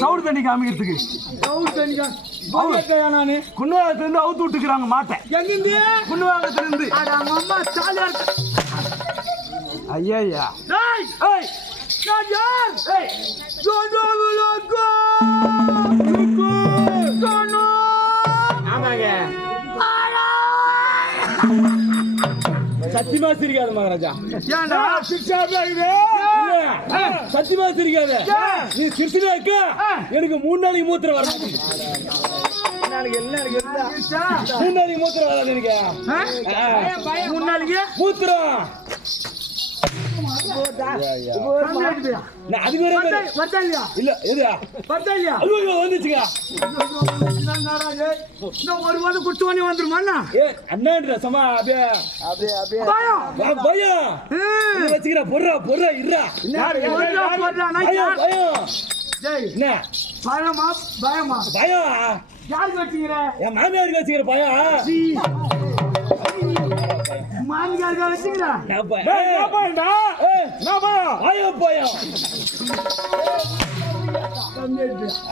சவுடு தண்ணி காமிக்கிறதுக்கு குன்னுவாகத்துல இருந்து அவுத்து விட்டுக்கிறாங்க மாட்டை குன்னுவாகத்துல இருந்து ஐயா சத்தியமா சிரிக்காத மகாராஜா, சத்தியமா சிரிக்காத. நீ சிரிச்சுனா இருக்க எனக்கு 3 நாளைக்கு மூத்திரம் வர 3 நாளைக்கு மூத்திரம் வராது எனக்கு. 3 நாளைக்கு மூத்திரம் அதுக்கு இல்ல வந்துச்சுங்க. ஒரு வாரம் குட்டு பண்ணி வந்துருமா அண்ணான்ற சமா பயம் வச்சுக்கிறா பொறா பொறா இருறா பயமா பயமா பயம் யாருக்கு வச்சுக்கிற? என் மாமியாருக்கு வச்சுக்கிற பயம். மாமியாருக்கு வச்சுக்கிற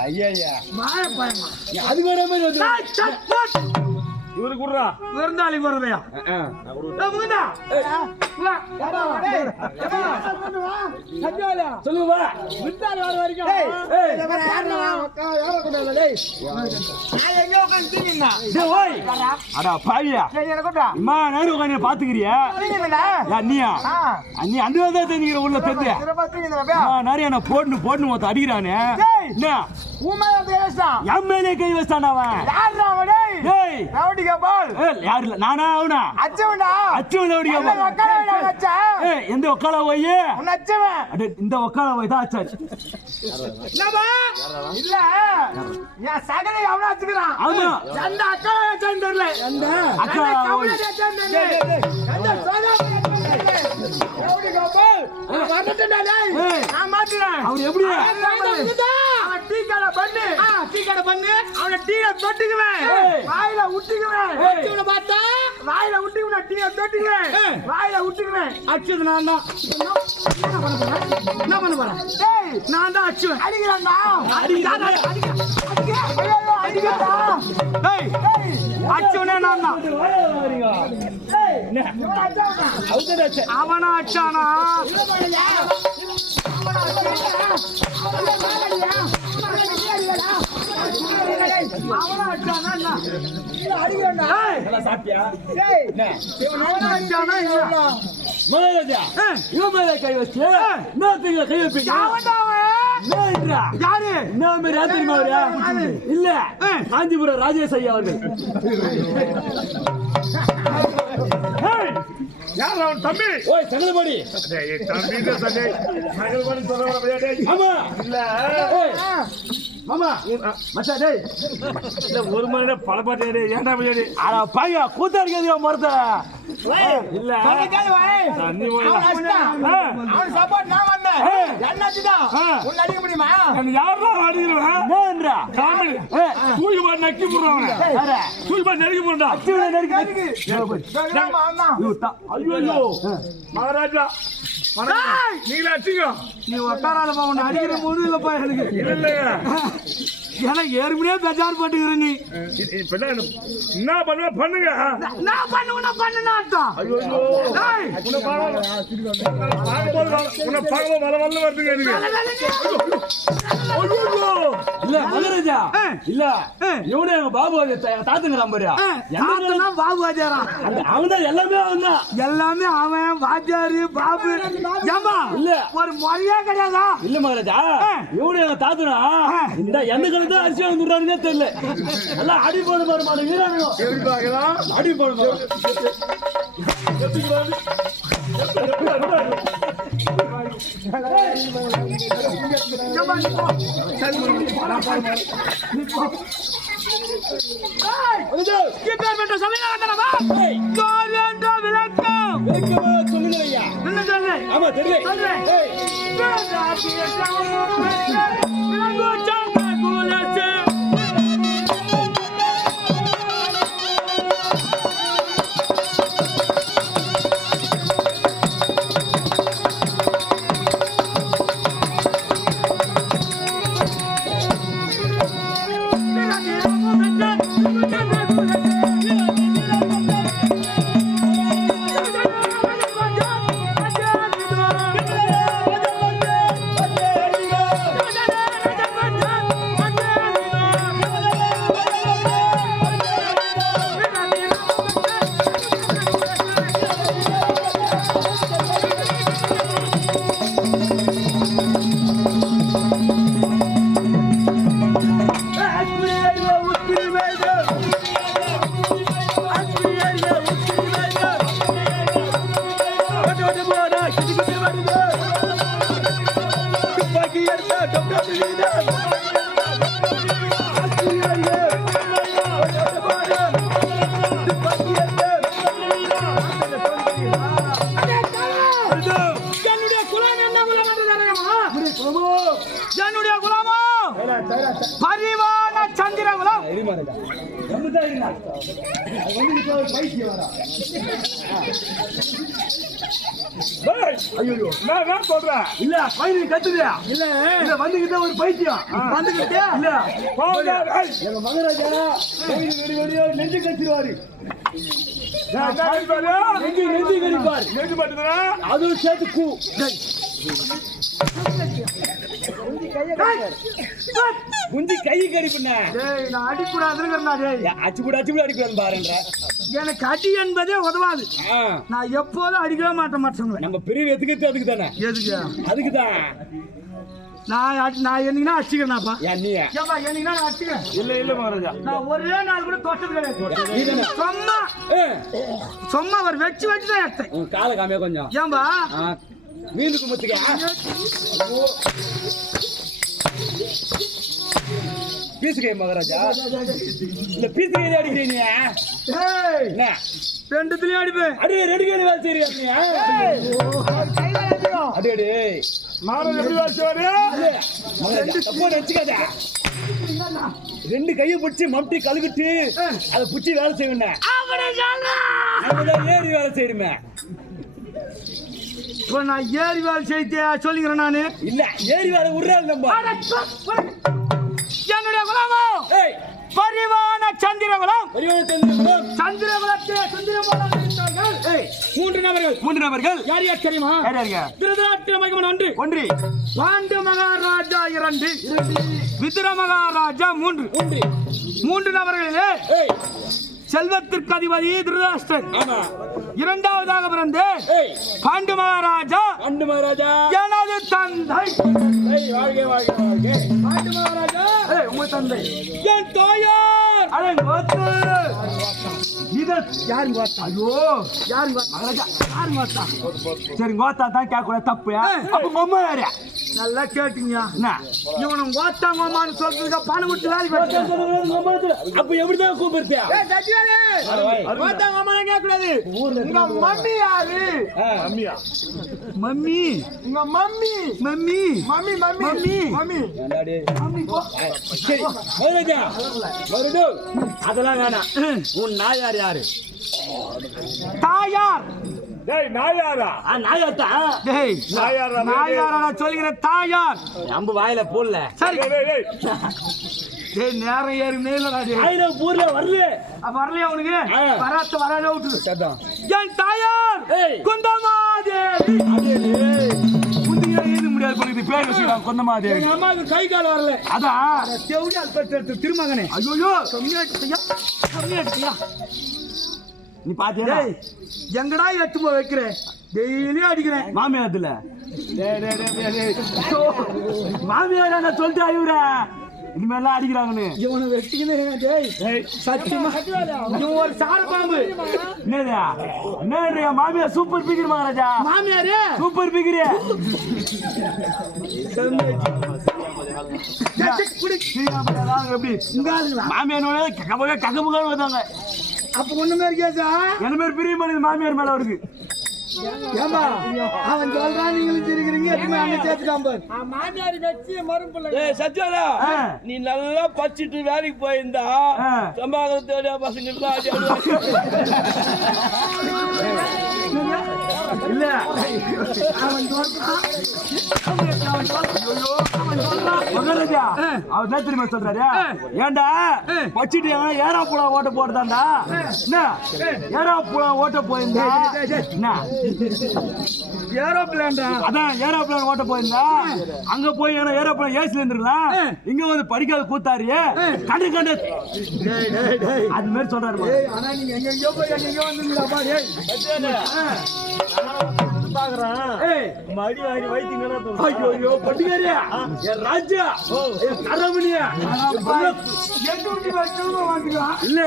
ஐயா மாய பயமா அது வேற மாதிரி வந்து இவரு குடுறா விருந்தாளி போறதையா சொல்லுவா விருந்தாளி வர வரைக்கும் பாத்துக்கிறியா நீயா நீ அந்த தெரிஞ்சுக்கிற உள்ள தெரிஞ்ச நிறைய போட்டு போட்டு மொத்தம் அடிக்கிறானே என் மேலே கை வச்சான் அவன். யாரு இல்ல நானா அவனா அச்சவன் எந்த ஒக்கால போய் இந்த ஒக்கால போய் தான் ஆச்சாரு இல்ல என் சகலை அவனா வச்சுக்கிறான். ஆமா அந்த அக்கா தெரியல அக்கா அவன் எப்படி டீ கடை பண்ணு அவனை டீயை தொட்டுக்குவேன் வாயில விட்டுக்குவேன் பார்த்தா வாயில விட்டுக்குவேன் டீயை தொட்டுக்குவேன் வாயில விட்டுக்குவேன் அச்சுது நான் தான் என்ன பண்ண போறேன் நான் தான் அச்சுவேன் அடிக்கிறான்டா அச்சுவனே நான் தான் அவனா அச்சானா கை வச்சு கை வைப்பீங்க யாரு இல்ல காஞ்சிபுரம் ராஜேஷ் ஐயா அவர்கள். யார் அவன் தம்பி? ஓய் சகலபடி தம்பி சகலபடி சொல்ல ஆமா இல்ல மாமா மச்சா டேய் இல்ல ஒரு மணி பல பாட்டு ஏன்டா பையடி அட பையா கூத்தா இருக்காதீங்க மரத்த இல்ல அவன் சப்போர்ட் நான் வந்தேன் என்னாச்சுதான் உன்னை அடிக்க முடியுமா? யாரா அடிக்கிறவன் காமெடி தூக்கி பாட்டு நக்கி போடுறான் தூக்கி பாட்டு நெருக்கி போடுறா ஐயோ மகாராஜா நீங்களா அடிச்சுங்க நீ உட்காரால உன்னை அடிக்கிற போது இல்லப்பா எனக்கு இல்லையா ஏன்னா ஏற்கனவே பெஜார் பட்டுக்கிற நீ இப்ப என்ன பண்ணுவ பண்ணுங்க நான் பண்ணுவேன் பண்ணுனா அர்த்தம் உன்னை பார்க்கும்போது வர வரல வருதுங்க எனக்கு இல்ல மகாராஜா இல்ல இவனே எங்க பாபு தாத்துங்க நம்பரியா பாபு வாத்தியாரா அவன் தான் எல்லாமே அவன் வாத்தியாரு பாபு ஏமா இல்ல ஒரு மொழியே கிடையாதா? இல்ல மகாராஜா இவனே எங்க தாத்துனா இந்த எந்த கலந்து அரிசி வந்துடுறாருன்னே தெரியல. எல்லாம் அடி போட மாட்டோம் வீரானுங்க எப்படி பார்க்கலாம் அடி போட சொல்லுங்க சொல்றேன். ஆமா தெரியல. சொல்றேன். ஏய் என்னுடைய குலமோ பரிவான சந்திரகுலம். நான் சொல்றேன் இல்ல பையன் கத்துறியா? இல்ல இல்ல வந்துகிட்ட ஒரு பைத்தியம் வந்துகிட்டே இல்ல போங்க. எங்க மகராஜா நெஞ்சு கத்திருவாரு. நெஞ்சு கடிப்பார். நெஞ்சு மட்டும்தானா? அதுவும் சேர்த்து கூ குந்தி கை கடிப்புண்ண. நான் அடிக்கூடாதுன்னு அச்சுக்கூட அடிக்கூடாது பாருன்ற. எனக்கு அடி என்பதே உதவாது. நான் எப்போதும் அடிக்கவே மாட்டேன் மற்றவங்களை. நம்ம பிரிவு எதுக்கு அதுக்கு தானே. எதுக்கு? அதுக்குதான் நான் என்னன்னா அடிச்சுக்கிறேன்ப்பா. என்னையா என்னன்னா நான் அடிச்சுக்கிறேன். இல்ல மகாராஜா, நான் ஒரே நாள் கூட தொட்டது கிடையாது. சும்மா ஒரு வச்சு தான் எடுத்தேன். உன் காலை காமியா கொஞ்சம். ஏன்பா மீனுக்கு முத்துக்க பீசுகை மகாராஜா. இல்ல பீசுகை அடிக்கிறீங்க. ரெண்டுத்துலயும் அடிப்பேன். அடி ரெண்டு கையில வேலை செய்யறியா? அடி அடி மகாராஜா எப்படி வாசிவாரு? தப்பா நினைச்சுக்காத. ரெண்டு கையை பிடிச்சி மம்டி கழுவிட்டு அதை பிடிச்சி வேலை செய்வேன். ஏறி வேலை செய்யுமே. இப்போ நான் ஏறி வேலை செய்ய சொல்லிக்கிறேன். நானு இல்ல ஏறி வேலை விடுறாரு நம்ம. என்னுடைய குலமோ பரிவான சந்திரகுலம். சந்திரகுலத்திலே சந்திரகுலம் மூன்று நபர்கள். யார் யார் தெரியுமா? திருதராஷ்டிர மகன் ஒன்று, பாண்டு மகாராஜா 2, விதுர மகாராஜா 3. மூன்று நபர்களிலே செல்வத்திற்கு அதிபதி திருதராஷ்டிரன். இரண்டாவதாக பிறந்து பாண்டு மகாராஜா எனது தந்தை. பாண்டு மகாராஜா உங்க தந்தை. என் தாயார் யாரு கோத்தா? ஐயோ யாரு மகாராஜா? யாரு கோத்தா? சரி கோத்தா தான் கேட்க கூட தப்பு. அப்ப அம்மா யாரு? நல்லா கேட்டீங்க. இவனை கோத்தா மாமான்னு சொல்றதுக்கு பணம் விட்டு வேலைக்கு அப்ப எப்படிதான் கூப்பிடுத்தியா? மம்மி யாரு? மம்மி உங்க mummy. Mummy mummy mummy mummy அதெல்லாம் வேணாம். உன் நாயார் யாரு? தாயார். நாயாரா? நாயாரா சொல்லுகிற தாயார். அம்பு வாயில போடல. சரி நேரம் ஏறி ஊர்ல வரல வரலையா உனக்கு? வராத விட்டு. என் தாயார் குந்தமாதேவி. குந்தமாதேவி அம்மாவுக்கு கை கால வரல. அதான் திருமகனே. ஐயோ கம்மியா நீ பாத்தியா? எங்கடா எட்டு போய் வைக்கிறேன். டெய்லியும் அடிக்கிறேன். மாமியாத்துல மாமியார் சொல்லிட்டு அழுவுற. இனிமேலாம் அடிக்கிறாங்கன்னு இவனை வெட்டிக்கினேன். சத்தியமா இவன் ஒரு சார பாம்பு. என்னதா என்ன மாமியார் சூப்பர் பிகிர் மகாராஜா. மாமியாரு சூப்பர் பிகிர். எப்படி மாமியார் ககமுகான்னு வந்தாங்க. அப்ப ஒண்ணு மாதிரி கேசா என்ன மாதிரி பிரிய மாட்டேங்குது மாமியார் மேல அவருக்கு. ஏமா அவன் சொல்றான் நீங்களும் சிரிக்கிறீங்க எதுவுமே அங்க சேர்த்துட்டான் பாரு மாமியாரி வச்சு மறுப்புல ஏய் சத்யாலா நீ நல்லா படிச்சிட்டு வேலைக்கு போயிருந்தா சம்பாகம் தேடியா பசங்க இல்ல அவன் சொல்றான் மகாராஜா அவர் என்ன தெரியுமா சொல்றாரு ஏண்டா வச்சிட்டு ஏறாப்புல ஓட்ட போட்டுதான்டா என்ன ஏறாப்புல ஓட்ட போயிருந்தா என்ன ஏரோப்ளேன்டா அதான் ஏரோப்ளேன் ஓட்ட போயிருந்தா அங்க போய் ஏரோப்ளேன் ஏசில இருந்துருக்கலாம் இங்க வந்து படிக்காத கூத்தாரியே கண்டு கண்டு அது மாதிரி சொல்றாரு ஆனா நீங்க எங்கெங்கயோ போய் எங்கெங்கயோ வந்துங்களா பாரு பாக்குறான் மடி வாங்கி வைத்தீங்கன்னா ஐயோ பட்டிகாரியா என் ராஜா என் கரமணியா இல்ல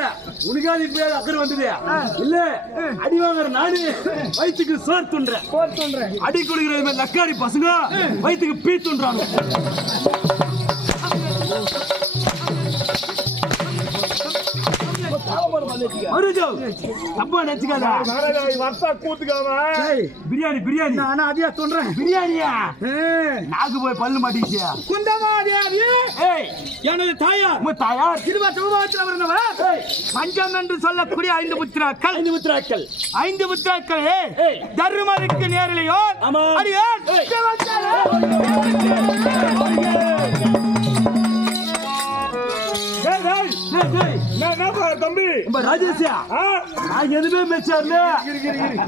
உனக்காது இப்ப அக்கறை வந்தது இல்ல அடி வாங்குற நானு வயிற்றுக்கு சோர் துன்றேன் அடி கொடுக்கிற லக்காரி பசங்க வயிற்றுக்கு பீ துன்றாங்க பிரியாணி பிரியாணி நான் அதிகா சொல்றேன் பிரியாணியா நாக்கு போய் பல்லு மாட்டிக்கிச்சியா எனது தாயார் உங்க தாயார் சிறுவா சௌபாவத்தில் வருந்தவர் பஞ்சம் என்று சொல்லக்கூடிய 5 முத்திராக்கள் 5 முத்திராக்கள் தர்மருக்கு நேரிலையோ அடியார் தம்பி ராஜேஷா நான் எதுவுமே மெச்சார்ல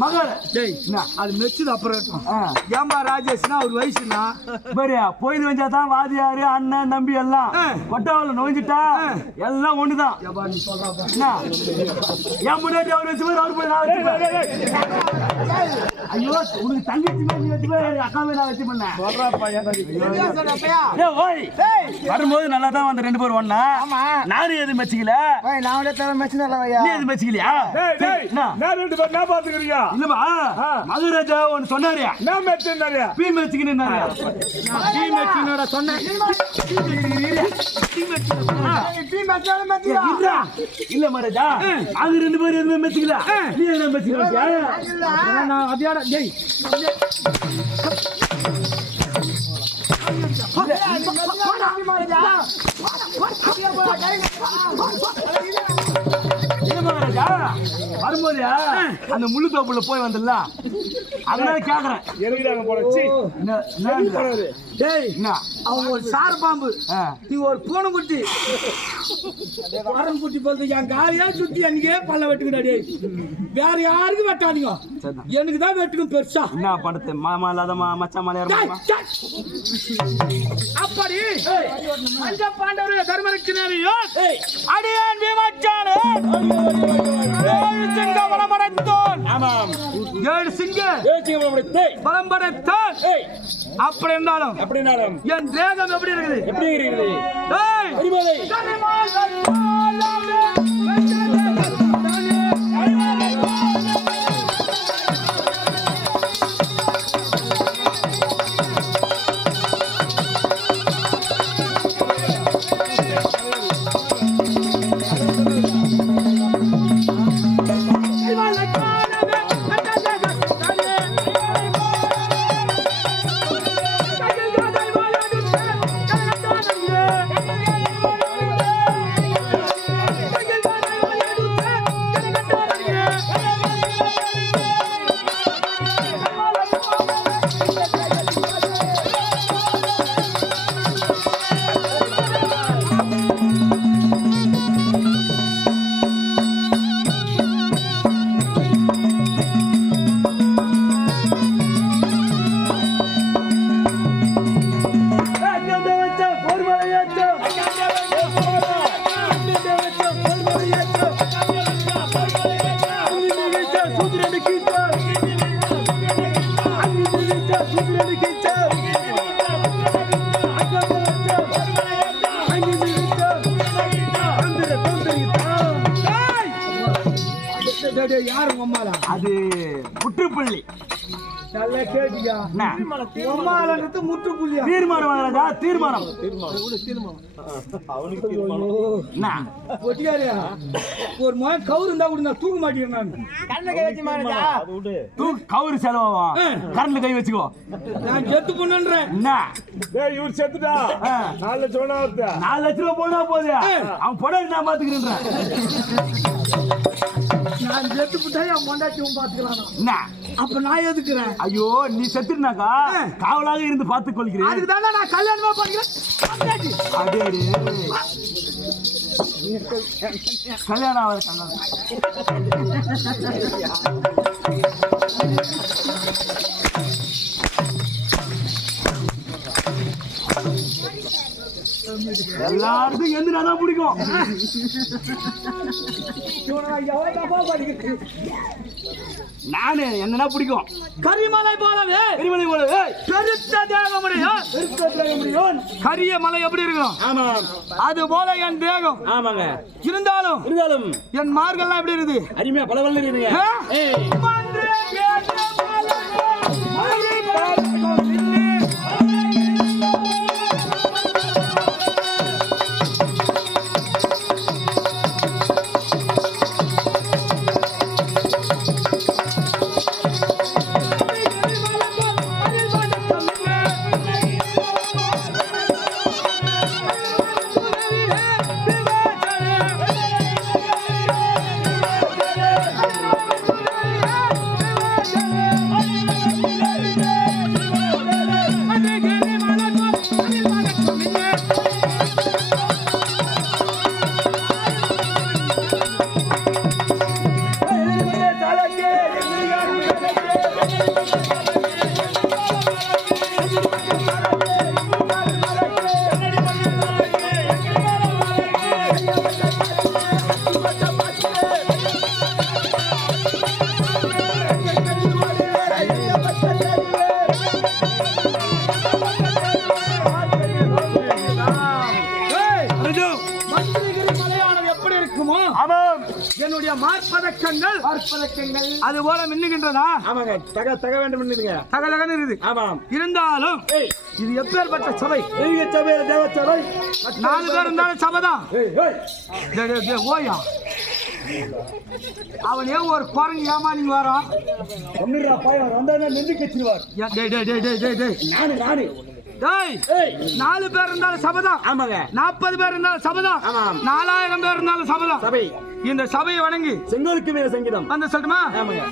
மகள் அது மெச்சுது அப்புறம் ஏம்பா ராஜேஷ்னா ஒரு வயசுனா பாரு போயிட்டு வந்தாதான் வாதியாரு அண்ணன் தம்பி எல்லாம் கொட்டாவில் நோஞ்சிட்டா எல்லாம் ஒண்ணுதான் என் முன்னாடி அவர் வச்சு போய் அவர் போய் நான் வச்சுப்பேன் ஐயோ உனக்கு தங்கச்சி மாதிரி வச்சு போய் அக்கா மேல நான் வச்சு பண்ணேன் வரும்போது நல்லா தான் வந்து 2 பேரும் ஒண்ணா நானும் எது மெச்சிக்கல நான் எது மெச்சிக்கலையா நான் பாத்துக்கிறீங்க இல்லமா மதுராஜா ஒன்னு சொன்னாரியா நான் மெச்சினாரியா பீ மெச்சிக்கின்னு பீ மெச்சினோட சொன்னேன் இல்ல மகாராஜா அங்க 2 பேரும் எதுவுமே மெச்சிக்கல நீ என்ன மெச்சிக்கிறியா நான் அதையாட ஜெய் வரும்போது அந்த முள்ளு தோப்புல போய் வந்துடல அதனால கேக்குறேன் அவங்க ஒரு சார பாம்பு நீ ஒரு பூனைக்குட்டி குட்டி போது என் காரியா சுத்தி அன்னைக்கே பல்ல வெட்டுக்கிட்டாடி வேற யாருக்கும் வெட்டாதீங்க எனக்கு தான் வெட்டுக்கும் பெருசா என்ன பண்றது மாமா இல்லாத மச்சான் மலையாள அப்படி பஞ்ச பாண்டவர்கள் தர்மருக்கு நேரையோ அடியான் விமச்சானே 7 சிங்க பலம்படைத்தோன் ஆமாம் 7 சிங்க பலம்படைத்தான் அப்படி இருந்தாலும் என் தேகம் எப்படி இருக்குது அது புற்றுப்பள்ளி நல்லா கேட்டியா என்ன? உம்மாலன்றது முற்றுப்புள்ளியா தீர்மானம் மகாராஜா, தீர்மானம். என்ன? ஒட்டியாரியா ஒரு மாதிரி கவுரு இருந்தா கூட நான் தூக்க மாட்டேன் நான் கவுரு செலவாகும், கரண்ட்ல கை வச்சுக்கோ. நான் செத்து பொண்ணுன்றேன் என்ன? டேய் இவர் செத்துட்டா 4 லட்சம் வேணா வருது. 4 லட்ச ரூபா போனா போகுது, அவன் படம் நான் பாத்துக்கிறேன். நான் செத்து போட்டா என் பொண்டாட்டியும் பாத்துக்கலாம் என்ன? அப்ப நான் எதுக்குறேன் ஐயோ, நீ செத்துனாக்கா காவலாக இருந்து பார்த்துக் கொள்கிறேன். அதுக்கு தானே நான் கல்யாணமா பண்ணிக்கிறேன். அடேடி, கல்யாணம் ஆகிறேன். எல்லாருக்கும் எந்த தான் பிடிக்கும். நானு என்னன்னா பிடிக்கும். கரிமலை போலவே எரிமலை போல பெருத்த தேகம் கரிய மலை எப்படி இருக்கும்? ஆமா, அது போல என் தேகம். ஆமாங்க. இருந்தாலும் இருந்தாலும் என் மார்கள்லாம் எப்படி இருக்குது? அருமையா பல வல்ல இருக்குங்க. என்னுடைய மார்பதக்கங்கள் அது போல மின்னுகின்றதா? ஆமாங்க, தக வேண்டும் என்னதுங்க. தகலகன்னு இருக்குது. ஆமாம். இருந்தாலும் இது எப்பேற்பட்ட சபை? பெரிய சபை, தேவ சபை. 4 பேர் இருந்தாலும் சபைதான். ஓயா அவன் ஏன் ஒரு குரங்கு ஏமாறி வரான்? ஒன்னுடா பாயா வந்தானே நெஞ்சு கச்சிடுவார். நானு டேய் 4 பேர் இருந்தாலும் சபைதான். ஆமாங்க. 40 பேர் இருந்தாலும் சபைதான். ஆமாம். 4000 பேர் இருந்தாலும் சபைதான். சபை. இந்த சபையை வணங்கி செங்கோலுக்கு மேல சங்கீதம் வந்து சொல்லட்டுமா? ஆமாங்க.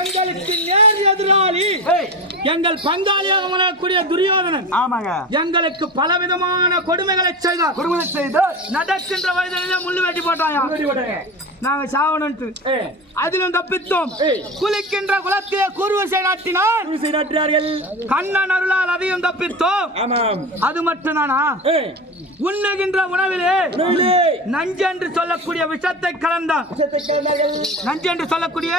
எங்களுக்கு நேர் எதிராளி எங்கள் பங்காளியாக வரக்கூடிய துரியோதனன். ஆமாங்க. எங்களுக்கு பலவிதமான கொடுமைகளை செய்தார். நடக்கின்ற வயதிலே முள்ளு வெட்டி போட்டாங்க. நாங்க சாவணும்ட்டு அதிலும் தப்பித்தோம். குளிக்கின்ற குலத்திலே குருவசை நாட்டினார்கள். கண்ணன் அருளால் அதையும் தப்பித்தோம். அது மட்டும்தானா, உண்ணுகின்ற உணவிலே நஞ்சென்று சொல்லக்கூடிய விஷத்தை கலந்தான். நஞ்சென்று சொல்லக்கூடிய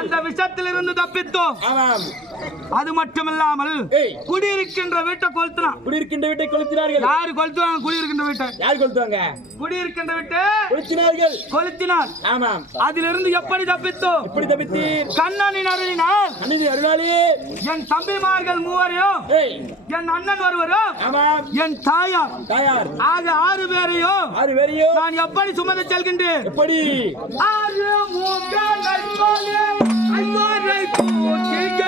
அந்த விஷத்தில் இருந்து தப்பித்தோம். அது மட்டுமில்லாமல் குடியிருக்கின்ற வீட்டை கொளுத்தினான். குடியிருக்கின்ற வீட்டை கொளுத்தினார்கள். யாரு கொளுத்துவாங்க? குடியிருக்கின்ற வீட்டை யார் கொளுத்துவாங்க? குடியிருக்கின்ற வீட்டை கொளுத்தினார்கள். கொளுத்தினார். ஆமாம். அதிலிருந்து எப்படி தப்பித்தோம்? எப்படி தப்பித்தீர்? கண்ணனின் அருளினால். அண்ணன் அருளாளி என் தம்பிமார்கள் மூவரையும், என் அண்ணன் ஒருவரும், என் தாயார் ஆக 6 பேரையும் நான் எப்படி சுமந்து செல்கின்றேன்? எப்படி? 6 மூக்கனை போலே ஐவரை பூட்டிக்க.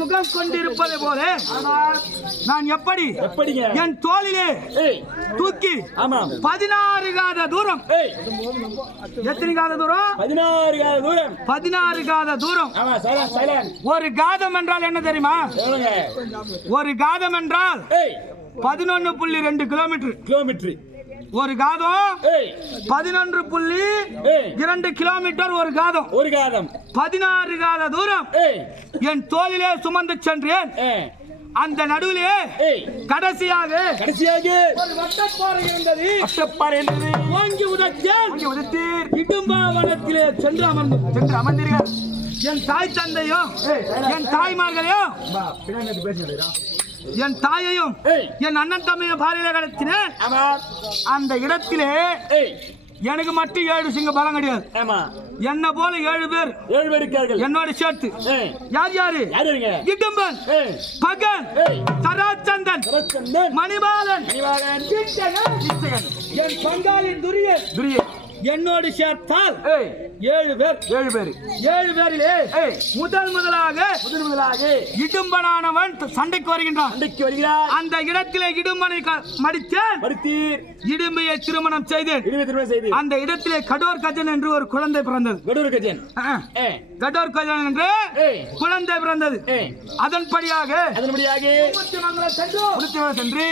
முகம் கொண்டிருப்பது போல நான் எப்படி என் தோளிலே தூக்கி 16 காத தூரம். எத்தனை காத தூரம்? 16 காத தூரம். 16 காத தூரம். ஒரு காதம் என்றால் என்ன தெரியுமா? ஒரு காதம் என்றால் 11.2 கிலோமீட்டர். ஒரு காதம் 11.2 கிலோமீட்டர். ஒரு காதம் 16 காத தூரம் என் தோளிலே சுமந்து சென்றேன். அந்த நடுவிலே கடைசியாக ஒரு வட்டப்பாறை இருந்தது. ஓங்கி உதைத்தீர். இடும்பாவனத்திலே சென்று அமர்ந்தீர்கள். என் தாய் தந்தையும் என் தாய்மார்களையும் என் தாயையும் என் அண்ணன் தம்பியும் பாறையில கடத்தினேன். அந்த இடத்திலே எனக்கு மட்டும் 7 சிங்க பலம் கிடையாது. என்ன போல 7 பேர் இருக்கார்கள் என்னோட சேர்த்து. யாரு? இடும்பன், பகன், சராச்சந்தன், மணிபாலன், என் பங்காளி துரியன் என்னோடு சேர்த்தால் 7 பேர். 7 பேரிலே முதலாக இடும்பனானவன் சண்டைக்கு வருகின்றான். அந்த இடத்திலே இடும்பனை மடித்தேன். இடும்பையை திருமணம் செய்தேன். அந்த இடத்திலே கடோர் கஜன் என்று ஒரு குழந்தை பிறந்தது. கடோர் கஜன் என்று குழந்தை பிறந்தது. அதன்படியாக சென்று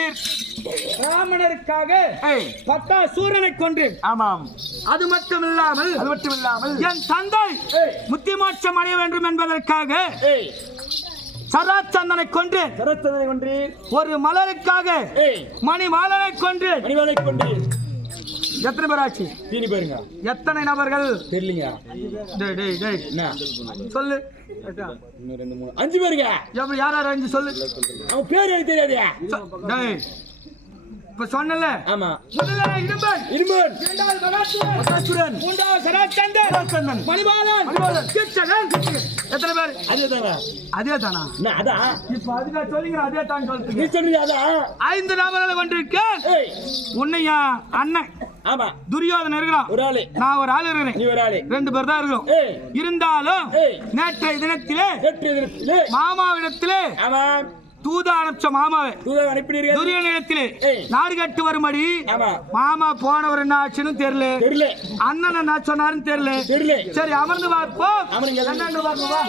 ராமனருக்காக பட்டாசூரனை கொன்றேன். ஆமாம். அது மட்டும் இல்லாமல் என் தந்தை முத்திமோட்சம் அடைய வேண்டும் என்பதற்காக சராச்சந்தனை கொன்று ஒரு மலருக்காக மணிமாலனை கொன்று. எத்தனை பேர் ஆச்சு? பேருங்க. எத்தனை நபர்கள் தெரியலீங்க. சொல்லு. 5 பேருங்க. யார் 5 சொல்லு. அவன் பேர் எனக்கு தெரியாது. இப்ப சொன்னல. ஆமா. முதல்ல இடும்பன், இரண்டாவது மகாசுரன், மூன்றாவது சராச்சந்தன், மணிபாலன், கிச்சகன். எத்தனை பேர்? அதே தானா? அதான். இப்ப அதுக்கு சொல்லுங்க. அதே தான் சொல்லுங்க. நீ சொல்றீங்க அதான். 5 நபர்களை கொண்டிருக்கேன். உன்னையா அண்ணன். ஆமா. துரியோதனன் இருக்கிறான் ஒரு ஆளு. நான் ஒரு ஆளு இருக்கிறேன். நீ ஒரு ஆளு. 2 பேர் தான் இருக்கிறோம். இருந்தாலும் நேற்றைய தினத்திலே மாமாவிடத்திலே தூதா அனுப்பிச்ச மாமாவை துரியனிடத்திலே நாடு கட்டு வரும்படி மாமா போனவர் என்ன ஆச்சுன்னு தெரியல. அண்ணன் என்ன சொன்னாருன்னு தெரியல. சரி அமர்ந்து பார்ப்போம். என்னன்னு பார்ப்போம்.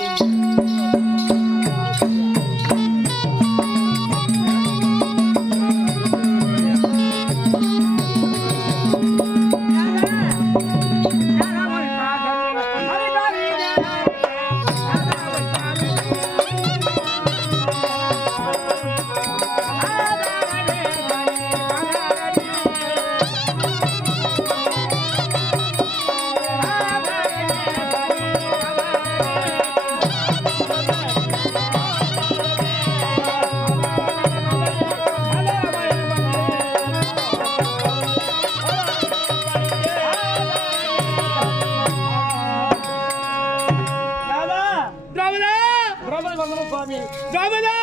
சுவாமி. ராமதா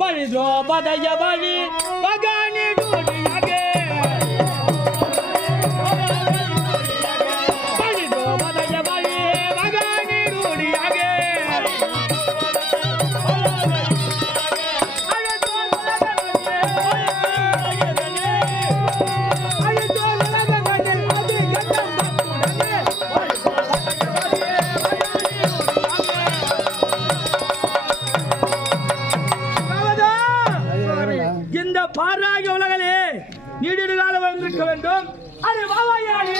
பழி துரோபதய பழி பகானி டூடியாகே பழி துரோபதய பழி பகானி டூடியாகே இந்த பாராக உலகளே நீடிடு காலம் வந்திருக்க வேண்டும். அது வாவாயாடி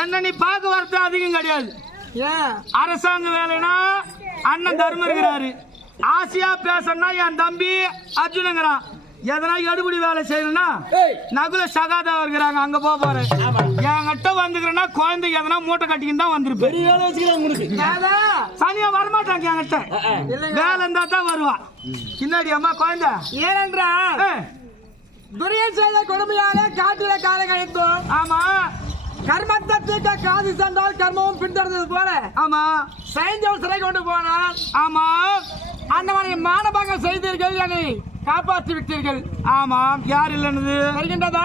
என்ன நீ பார்க்க வரது அதிகம் கிடையாது. அரசாங்க வேலைனா அண்ணன் தர்மம் இருக்கிறாரு. ஆசையா பேசணும்னா என் தம்பி அர்ஜுனங்கிறான். எதனா எடுபடி வேலை செய்யணும்னா நகுல சகாதா இருக்கிறாங்க, அங்க போக போறேன். என்கிட்ட வந்துக்கிறேன்னா குழந்தை எதனா மூட்டை கட்டிக்கின்னு தான் வந்திருப்பேன். சனியா வரமாட்டாங்க என்கிட்ட. வேலை இருந்தா தான் வருவான். பின்னாடி அம்மா குழந்தை ஏனென்றா துரியன் செய்த கொடுமையாலே காட்டில கால கழித்தோம். ஆமா, கர்மத்தை தீர்க்க காது சென்றால் கர்மமும் பின்தொடர்ந்தது போல. ஆமா, சைந்தவன் சிறை கொண்டு போனான். ஆமா, அந்தவனை மானபங்கம் செய்தீர்கள், என்னை காப்பாற்றி விட்டீர்கள். ஆமாம், யார் இல்லைன்னு வருகின்றதா?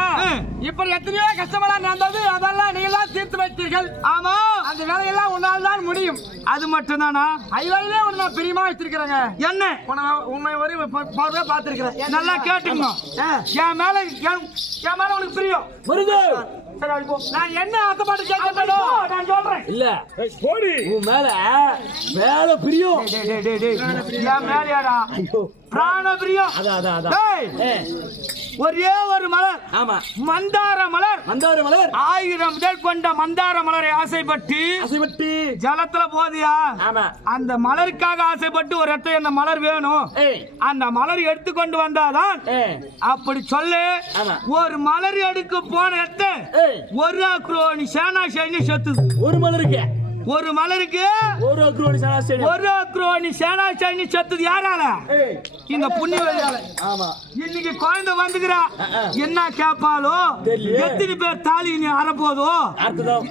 இப்படி எத்தனையோ கஷ்டமெல்லாம் நடந்தது, அதெல்லாம் நீங்க தான் தீர்த்து வைத்தீர்கள். ஆமா, அந்த வேலையெல்லாம் உன்னால் தான் முடியும். அது மட்டும் தானா? ஐவரிலே உன்னை பிரியமா வச்சிருக்கிறேங்க. என்ன உண்மை வரை பார்வையா பார்த்திருக்கிறேன். நல்லா கேட்டுங்க. என் மேல உனக்கு பிரியம் முருகு. நான் என்ன ஆசைப்பாட்டு கேட்கறேனோ நான் சொல்றேன். இல்ல போடி உன் மேல மேல பிரியம். என் மேலையாடா பிராண பிரியம். அதான் ஒரே ஒரு மலர். ஆமா, மந்தார மலர். மந்தார மலர் 1000 இதழ் கொண்ட மந்தார மலரை ஆசைப்பட்டு ஜலத்துல போதியா? ஆமா, அந்த மலருக்காக ஆசைப்பட்டு ஒரு இடத்துல அந்த மலர் வேணும். அந்த மலர் எடுத்து கொண்டு வந்தாதான் அப்படி சொல்லு. ஒரு மலர் எடுக்க போன இடத்த ஒரு அக்ரோனி சேனா சைனி செத்துது. ஒரு மலருக்கு ஒரு மலருக்கு ஒரு அக்ரோனி சேனா ஒரு அக்ரோனி சேனா சைனி செத்துது. யாரால? இந்த புண்ணியவதியால. ஆமா, இன்னைக்கு குழந்தை வந்துக்கிறா. என்ன கேட்பாலோ, எத்தனை பேர் தாலி நீ அறப்போதோ அர்த்தம்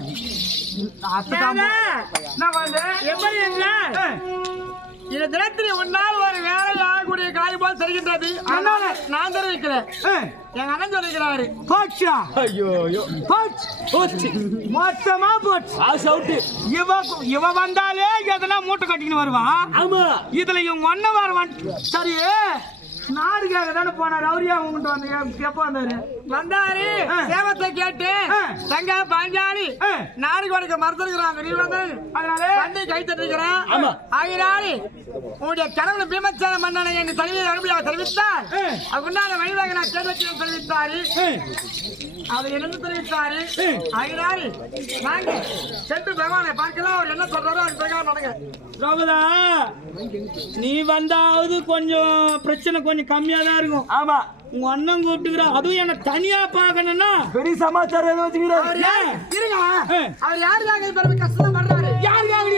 எப்படி என்ன இந்த தினத்தில் உன்னால் ஒரு வேலை ஆகக்கூடிய காரியம் போல் தெரிகின்றது. அதனால நான் தெரிவிக்கிறேன். எங்க அண்ணன் சொல்லிக்கிறாரு. போச்சா? ஐயோ போச்சு, மொத்தமா போச்சு. இவ வந்தாலே எதனா மூட்டை கட்டிக்கின்னு வருவான். ஆமா, இதுல இவங்க ஒன்ன வருவான். சரி, நாடுக்காக தானே போனாரு. அவரியா உங்ககிட்ட வந்து எப்ப வந்தாரு? வந்தாரு, சேவத்தை கேட்டு தங்க பாஞ்சாலி நாடு கொடுக்க மறுத்திருக்கிறாங்க. நீ வந்து அதனால தண்ணி கை தட்டிருக்கிறான். ஆகினாலே உன்னுடைய கடவுள் பீமச்சேன மன்னனை என் தலைவியை அனுப்பியாக தெரிவித்தார். அதுக்குண்டான வழிவாக நான் கேள்வி தெரிவித்தாரு. அவர் என்ன தெரிவித்தாரு? ஆகினாலே நாங்க சென்று பகவானை பார்க்கலாம். அவர் என்ன சொல்றாரோ அது பிரகாரம் நடங்க. ரோபதா, நீ வந்தாவது கொஞ்சம் பிரச்சனை கொஞ்சம் கம்மியா தான் இருக்கும். ஆமா, உங்க அண்ணன் கூப்பிட்டுக்கிறான். அதுவும் என்ன தனியா பாக்கணும்னா பெரிய சமாச்சாரம் எதுவும் வச்சுக்கிறாரு. இருங்க, அவர் யாருக்காக பிறகு கஷ்டம் பண்றாரு? யாருக்காக?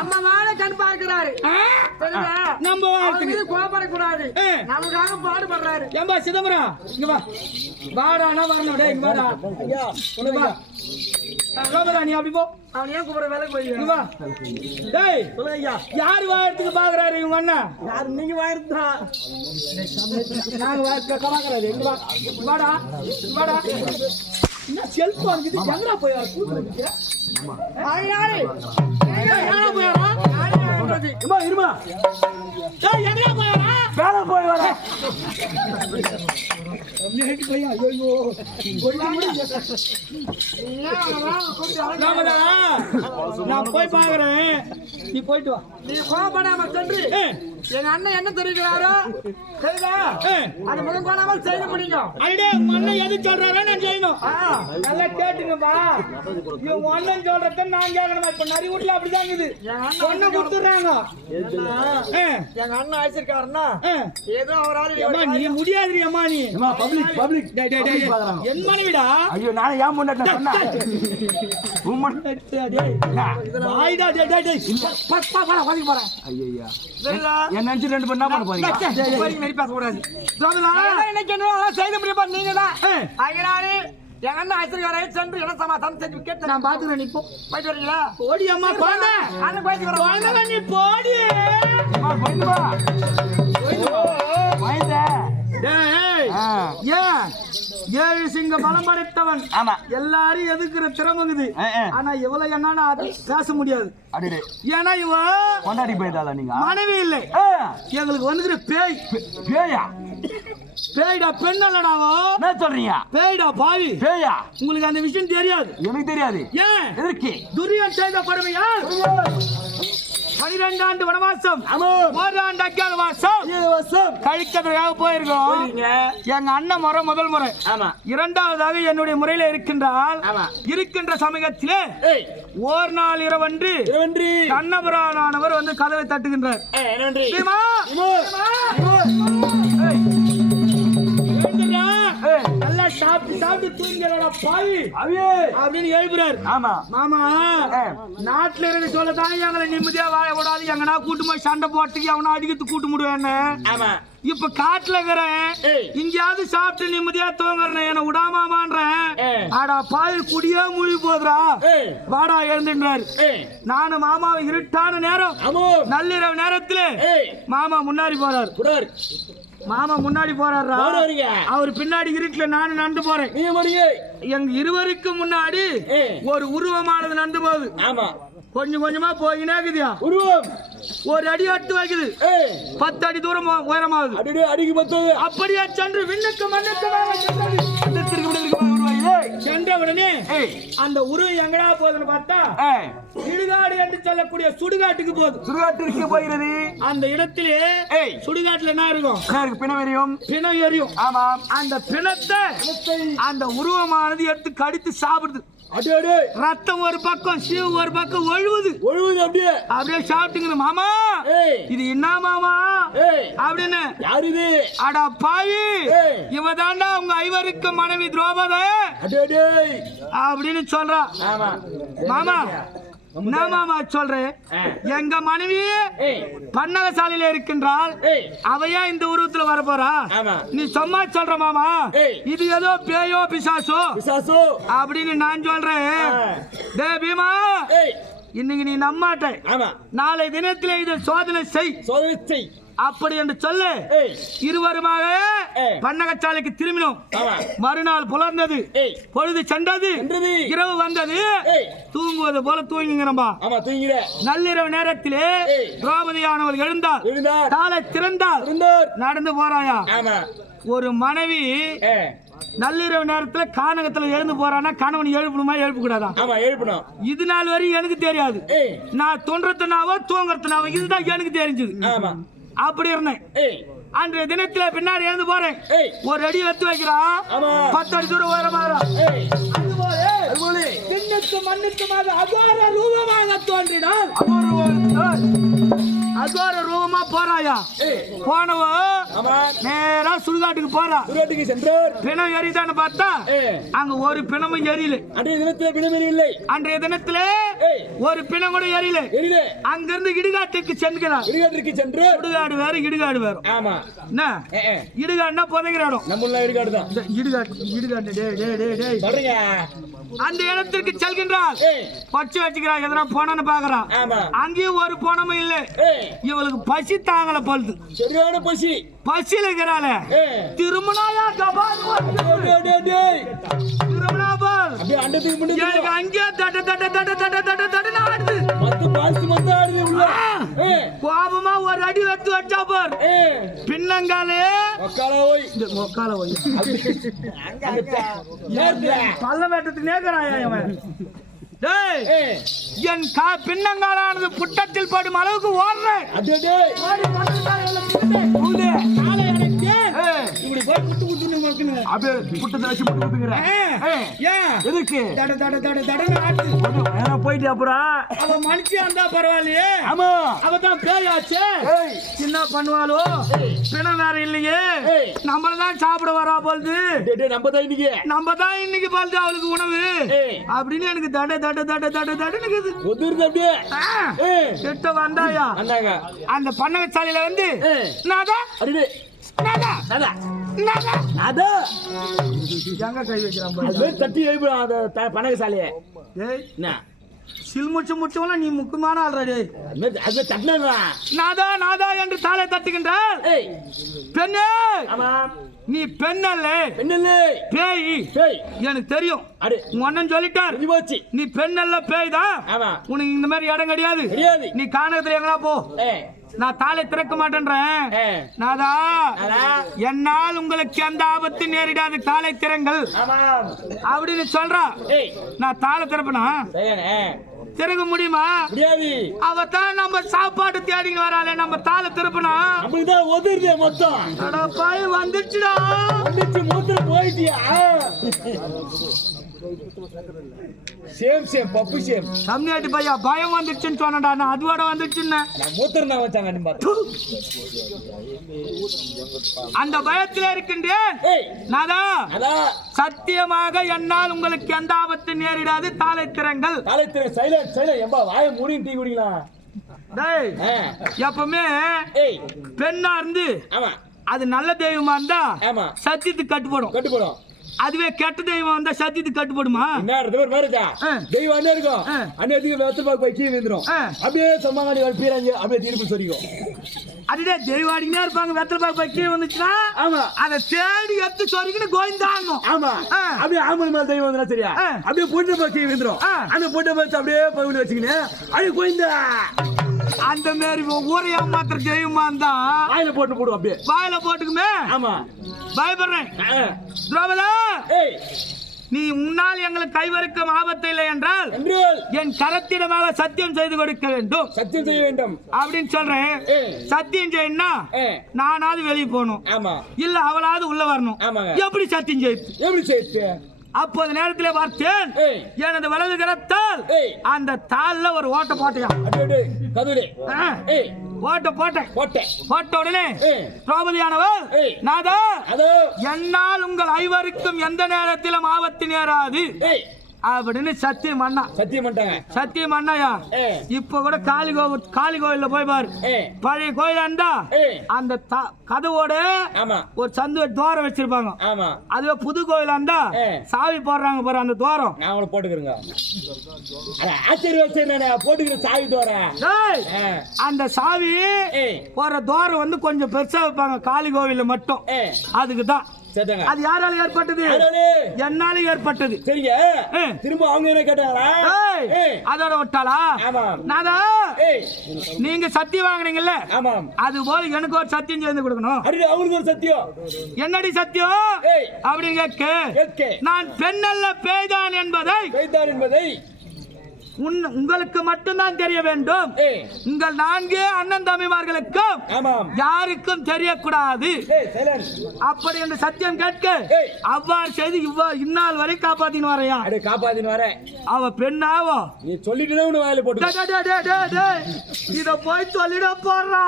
நம்ம வாழ கண் பார்க்க இருக்கிறாரு தெரியுதா? நம்ம அவர் மீது கோபப்படக்கூடாது. நமக்காக பாடுபடுறாரு. ஏம்பா சிதம்பரம் இங்க வா. வாடானா வரணும். டேய் இங்க வாடா. ஐயா இங்க வா. ரோபரா நீ அப்படி போ. அவன் ஏன் கூப்பிட வேலை போய் இங்க வா. டேய் சொல்லுங்க ஐயா. யார் வாயத்துக்கு பாக்குறாரு இவங்க அண்ணன்? யார் நீங்க வாயிருந்தா? நாங்க வாயத்துக்கு பாக்குறாரு. இங்க வா. வாடா. வாடா. என்ன செல்போன் இது எங்கடா போய் கூப்பிடுறீங்க? ஆயினாரு. எங்கடா போயறா? யாரு அம்மா இருமா. டேய் எங்கடா போயறா? வேலை போய் வர. நேக்கு போய் ஐயோ. நான் போய் பாக்குறேன். நீ போயிட்டு வா. நீ கோபப்படாம சென்று எங்க அண்ணன் என்ன தெரிவிக்கிறாரோ தெரியுதா? அது முதல் கோணாமல் செய்ய முடியும். அடே உங்க அண்ணன் எது சொல்றாரோ நான் செய்யணும். நல்லா கேட்டுங்கப்பா. இவங்க அண்ணன் சொல்றத நான் கேட்கணுமா? இப்ப நிறைய வீட்டுல அப்படிதான் இருக்குது. பொண்ணை கொடுத்துறாங்க. எங்க அண்ணன் அழைச்சிருக்காருன்னா ஏதோ அவரால் நீ முடியாதுரி அம்மா நீ. பப்ளிக் என் மனைவிடா. ஐயோ நானே ஏன் முன்னாடி என்ன நினைச்சு 2 பேர் என்ன பண்ண போறீங்க? செய்த முடியுமா? நீங்க தான் எங்க அண்ணன் அழைச்சிருக்காரு சென்று என்ன சமாதானம் செஞ்சு கேட்டு நான் பாத்துக்கிறேன். நீ போ. போயிட்டு வரீங்களா? ஓடி அம்மா குழந்தை. அண்ணன் போயிட்டு வர நீ போடி. ஏழு சிங்க பலம் படைத்தவன். ஆமா எல்லாரும் எதுக்குற திறமங்குது. ஆனா இவ்வளவு என்னன்னா அது பேச முடியாது. ஏன்னா இவ கொண்டாடி போயிட்டாளா நீங்க? மனைவி இல்லை. எங்களுக்கு வந்துக்கிற பேய். பேயா? பேய்டா பெண் அல்லடாவோ. என்ன சொல்றீங்க? பேய்டா பாவி. பேயா? உங்களுக்கு அந்த விஷயம் தெரியாது. எனக்கு தெரியாது. ஏன் எதற்கு? துரியன் செய்த கொடுமையால் 12 ஆண்டு வனவாசம், 1 ஆண்டு அஜ்ஞாதவாசம் கழிக்கிறதுக்காக போயிருக்கோம். எங்க அண்ணன் முறை முதல் முறை. இரண்டாவதாக என்னுடைய முறையில இருக்கின்ற சமயத்திலே ஓர் நாள் இரவன்று கண்ணபுரானவர் வந்து கதவை தட்டுகின்றார். நல்லா சாப்பிட்டு தூங்கிறோட பாவி அப்படின்னு எழுப்புறாரு. ஆமா மாமா நாட்டுல இருந்து சொல்லதான் எங்களை நிம்மதியா வாழ கூடாது. எங்கன்னா கூட்டு போய் சண்டை போட்டுக்கு அவனை அடிக்கிறது கூட்டு முடிவேன்னு. இப்ப காட்டுல இருக்கிறேன். இங்கயாவது சாப்பிட்டு நிம்மதியா தூங்குறேன். என்ன விடாமான்றேன். ஆடா பாய் குடியே மூழ்கி போதுரா. வாடா எழுந்துன்றாரு. நானும் மாமாவை இருட்டான நேரம் நள்ளிரவு நேரத்துல மாமா முன்னாடி போறாரு. மாமா முன்னாடி போறாரா? அவர் பின்னாடி இருட்டுல நானும் நடந்து போறேன். எங்க இருவருக்கு முன்னாடி ஒரு உருவமானது நடந்து போகுது. கொஞ்சம் கொஞ்சமா போயினே இருக்குதியா. உருவம் ஒரு அடி அட்டு வைக்குது. 10 அடி தூரம் உயரமாகுது. அடிக்கு 10. அப்படியே சென்று விண்ணுக்கு மண்ணுக்கு சென்ற உடனே அந்த உருவம் எங்கடா போகுதுன்னு பார்த்தா இடுகாடு என்று சொல்லக்கூடிய சுடுகாட்டுக்கு போகுது. சுடுகாட்டிற்கு போகிறது. அந்த இடத்திலே சுடுகாட்டுல என்ன இருக்கும்? பிணம் எரியும். ஆமா அந்த பிணத்தை அந்த உருவமானது எடுத்து கடித்து சாப்பிடுது. ரத்தம் ஒரு பக்கம் சீவு ஒரு பக்கம் ஒழுவுது. அப்படியே சாப்பிட்டுங்கிற மாமா இது என்ன மாமா அப்படின்னு அடா பாவி இவ தாண்டா உங்க ஐவருக்கு மனைவி திரௌபதி அப்படின்னு சொல்றா. மாமா நான் மாமா சொல்றேன். எங்க மனைவி பன்னகசாலையில இருக்கின்றாள். அவையா இந்த உருவத்துல வர போறா? நீ சும்மா சொல்ற மாமா. இது ஏதோ பேயோ பிசாசோ அப்படின்னு நான் சொல்றேன். டே பீமா இன்னைக்கு நீ நம்மாட்ட. நாளை தினத்திலே இதை சோதனை செய் அப்படி என்று சொல்லு. இருவருமாக பன்னகச்சாலைக்கு திரும்பினோம். மறுநாள் புலர்ந்தது. பொழுது சென்றது. இரவு வந்தது. தூங்குவது போல தூங்குகிறோம்பா. நள்ளிரவு நேரத்திலே திரௌபதியானவள் எழுந்தார். தாளை திறந்தார். நடந்து போறாயா? ஒரு மனைவி நள்ளிரவு நேரத்துல கானகத்துல எழுந்து போறானா கணவன் எழுப்பணுமா எழுப்ப கூடாதா? எழுப்பணும். இது நாள் வரை எனக்கு தெரியாது. நான் தோன்றத்தினாவோ தூங்குறதுனாவோ இதுதான் எனக்கு தெரிஞ்சது. அப்படி இருந்தேன். அன்றைய தினத்துல பின்னாடி எழுந்து போறேன். ஒரு அடி எடுத்து வைக்கிறான். 10 அடி தூரம் உயரமாகறான். மண்ணுக்குமாக அகார ரூபமாக தோன்றினான். அது ஒரு ரூபமா போறாயா போனவ ஆமா நேரா சுடுகாட்டுக்கு போறா சுடுகாட்டுக்கு சென்றார். பிணம் எரிதான்னு பார்த்தா அங்க ஒரு பிணமும் எரியல. அன்றைய தினத்தில் பிணமெறி இல்லை. அன்றைய தினத்துல ஒரு பிணம் கூட எரியல. எரியிலே. அங்கிருந்து இடுகாட்டுக்கு சென்றார். இடுகாட்டிற்கு சென்று சுடுகாடு வேற இடுகாடு வேற. ஆமா என்ன இடுகாடுனா புதைக்கிற இடம். நம்மள இடுகாடு தான். இடுகாட்டு டேய் டேய் டேய் டேய் சொல்றீங்க. அந்த இடத்திற்கு செல்கின்றார். பச்சை வச்சுக்கிறான் எதனா போனன்னு பாக்குறான். ஆமா அங்கேயும் ஒரு போனமும் இல்லை. இவளுக்கு பசி தாங்கல போலுது. சரியான பசி. பசியில இருக்கிறாள திருமணாயா கபால் திருமணா பால் அப்படியே அண்டத்துக்கு முன்னாடி எனக்கு அங்கே தட்ட தட்ட தட்ட தட்ட தட்ட தட்ட ஆடுது. மத்த பால்ஸ் மத்த ஆடுது உள்ள. கோபமா ஒரு அடி எடுத்து வச்சா பார். பின்னங்காலே ஒக்கால ஓய். மொக்கால ஓய். ஏர்ல பல்ல வெட்டத்துக்கு நேக்கறாயா அவன். டேய் என் பின்னங்காலானது புட்டத்தில் படும் அளவுக்கு ஓடுறேன். அடே டேய் ஓடி வந்துட்டான் ஊதே காலை அடக்கி இப்படி போய் குத்து குத்துன்னு மக்கனே. அப்படியே புட்டத்தை வச்சு முட்டு குத்துங்கற. ஏன் எதுக்கு தட தட தட தடன்னு ஆடுது. வேற போயிட்டு அப்புறம் அவ மனுஷியா இருந்தா பரவாயில்லையே. ஆமா அவதான் பேயாச்சே. என்ன பண்ணுவாளோ பிணம் வேற இல்லையே. நம்மள தான் சாப்பிட வரா போகுது. டேய் டேய் நம்ம தான் இன்னைக்கு. நம்ம தான் இன்னைக்கு பால்து அவளுக்கு உணவு அப்படின்னு எனக்கு தட தட தட தட தடன்னு இருக்குது. ஒதுருது அப்படியே. கிட்ட வந்தாயா வந்தாங்க. அந்த பண்ணகச்சாலையில வந்து நாதா அடே நாதா நாதா நாதா நாதா எங்க கை வைக்கிறான் பாரு. அது தட்டி எழுப்புடா அந்த பனகசாலையே. டேய் என்ன சில்முச்சு முச்சவன நீ முக்கியமான ஆல்ரெடி. அது தட்டினா நாதா நாதா என்று தாளை தட்டுகின்றாள். பெண்ணே ஆமா நீ பெண் அல்ல பெண்ணல்ல பேய். பேய் எனக்கு தெரியும். அடே உங்க அண்ணன் சொல்லிட்டார் இது போச்சு. நீ பெண் அல்ல பேய் தான். ஆமா உனக்கு இந்த மாதிரி இடம் கிடையாது. கிடையாது. நீ காணகத்துல எங்களா போ. நான் தாளை திறக்க மாட்டேன்றேன். நாதா என்னால் உங்களுக்கு எந்த ஆபத்து நேரிடாது தாளை திறங்கள் அப்படின்னு சொல்றா. நான் தாளை திறப்பனா திறக்க முடியுமா? முடியாது. அவதான் நம்ம சாப்பாடு தேடிங்க வராளே நம்ம தாளை திறப்பனா அப்படிதான் ஒதுருதே மொத்தம். பாய் வந்துச்சுடா. வந்துச்சு மூத்திர போயிட்டியா? சேம் சேம் பப்பு சேம். தமிழ்நாட்டு பையா பயம் வந்துச்சுன்னு சொன்னடா. நான் அதுவோட வந்துச்சுன்னு நான் மூத்திரம் தான் வச்சாங்க. அந்த பயத்தில் இருக்கின்றேன். நாதா சத்தியமாக என்னால் உங்களுக்கு எந்த ஆபத்து நேரிடாது தாளை திறங்கள். காலத்திர சைலண்ட் சைலண்ட் எம்பா வாயை மூடி டீ குடிக்கலாம். டேய் எப்பவுமே பெண்ணா இருந்து ஆமா அது நல்ல தெய்வமா இருந்தா ஆமா சத்தியத்துக்கு கட்டுப்படும். கட்டுப்படும். அதுவே கெட்ட தெய்வம் வந்தா சத்தியத்துக்கு கட்டுப்படுமா? என்ன ஒரு மாதிரிடா தெய்வம் என்ன இருக்கும் அன்னைக்கு வெத்தல் பாக்கு போய் கீழே விழுந்துரும். அப்படியே சம்மாடி பீராங்க அப்படியே தீர்ப்பு சொல்லிக்கும். அதுவே தெய்வம் அடிக்கினே இருப்பாங்க. வெத்தல் பாக்கு போய் கீழே வந்துச்சுன்னா ஆமா அதை தேடி எடுத்து சொரிக்கின்னு கோயிந்தாங்க. ஆமா அப்படியே ஆம்பளை மேல தெய்வம் வந்தா சரியா அப்படியே பொண்ணு பாக்கி விழுந்துரும். அந்த பொண்ணை பார்த்து அப்படியே பகுதி வச்சுக்கின்னு அப்படியே கோயிந்தா அந்த மாதிரி ஊரை ஏமாத்துற தெய்வமா இருந்தா வாயில போட்டு போடுவோம். அப்படியே வாயில போட்டுக்குமே. ஆமா பயப்படுறேன். துரோபதா நீ முன்னால் எங்களுக்கு கைவருக்கும் ஆபத்து இல்லை என்றால் என் கரத்திடமாக சத்தியம் செய்து கொடுக்க வேண்டும். சத்தியம் செய்ய வேண்டும் அப்படின்னு சொல்றேன். சத்தியம் செய்யணும் நானாவது வெளியே போகணும். ஆமா இல்ல அவளாவது உள்ள வரணும். எப்படி சத்தியம் செய்து? எப்படி செய்து? அப்போது நேரத்தில் பார்த்தேன் எனது வலது கரத்தால் அந்த தாள்ல ஒரு ஓட்ட போட்டையா ஓட்ட போட்ட உடனே திரௌபதியானவள் நாதா என்னால் உங்கள் ஐவருக்கும் எந்த நேரத்திலும் ஆபத்து நேராது அப்படின்னு சத்தியம் பண்ணா. சத்தியம் பண்ணாயா இப்ப கூட காளி கோயில்ல போய் பாரு. பழைய கோயிலா இருந்தா அந்த கதவோட ஒரு சந்து துவாரம் வச்சிருப்பாங்க. அதுவே புது கோயிலா இருந்தா சாவி போடுறாங்க பாரு அந்த துவாரம். போட்டுக்கிறேங்க சாவி துவாரம். அந்த சாவி போற துவாரம் வந்து கொஞ்சம் பெருசா வைப்பாங்க காளி கோவில்ல மட்டும். அதுக்குதான் அது யாரால ஏற்பட்டது? என்னால ஏற்பட்டது. சரிங்க திரும்ப அவங்க என்ன கேட்டாங்களா? அதோட விட்டாளா? நாதா நீங்க சத்தியம் வாங்குனீங்கல்ல அது போல எனக்கு ஒரு சத்தியம் செய்து கொடுக்கணும். அவங்களுக்கு ஒரு சத்தியம். என்னடி சத்தியம் அப்படின்னு கேட்க நான் பெண் அல்ல பேய்தான் என்பதை உங்களுக்கு மட்டும்தான் தெரிய வேண்டும். உங்கள் 4 அண்ணன் தம்பிமார்களுக்கும் யாருக்கும் தெரியக்கூடாது. அப்படி என்று சத்தியம் கேட்க அவ்வாறு செய்து இந்நாள் வரை காப்பாத்தின்னு வரையா? காப்பாத்தின்னு வரேன். அவ பெண்ணாவோ நீ சொல்லிட்டு உன்னை வாயில போட்டு இத போய் சொல்லிட போறா.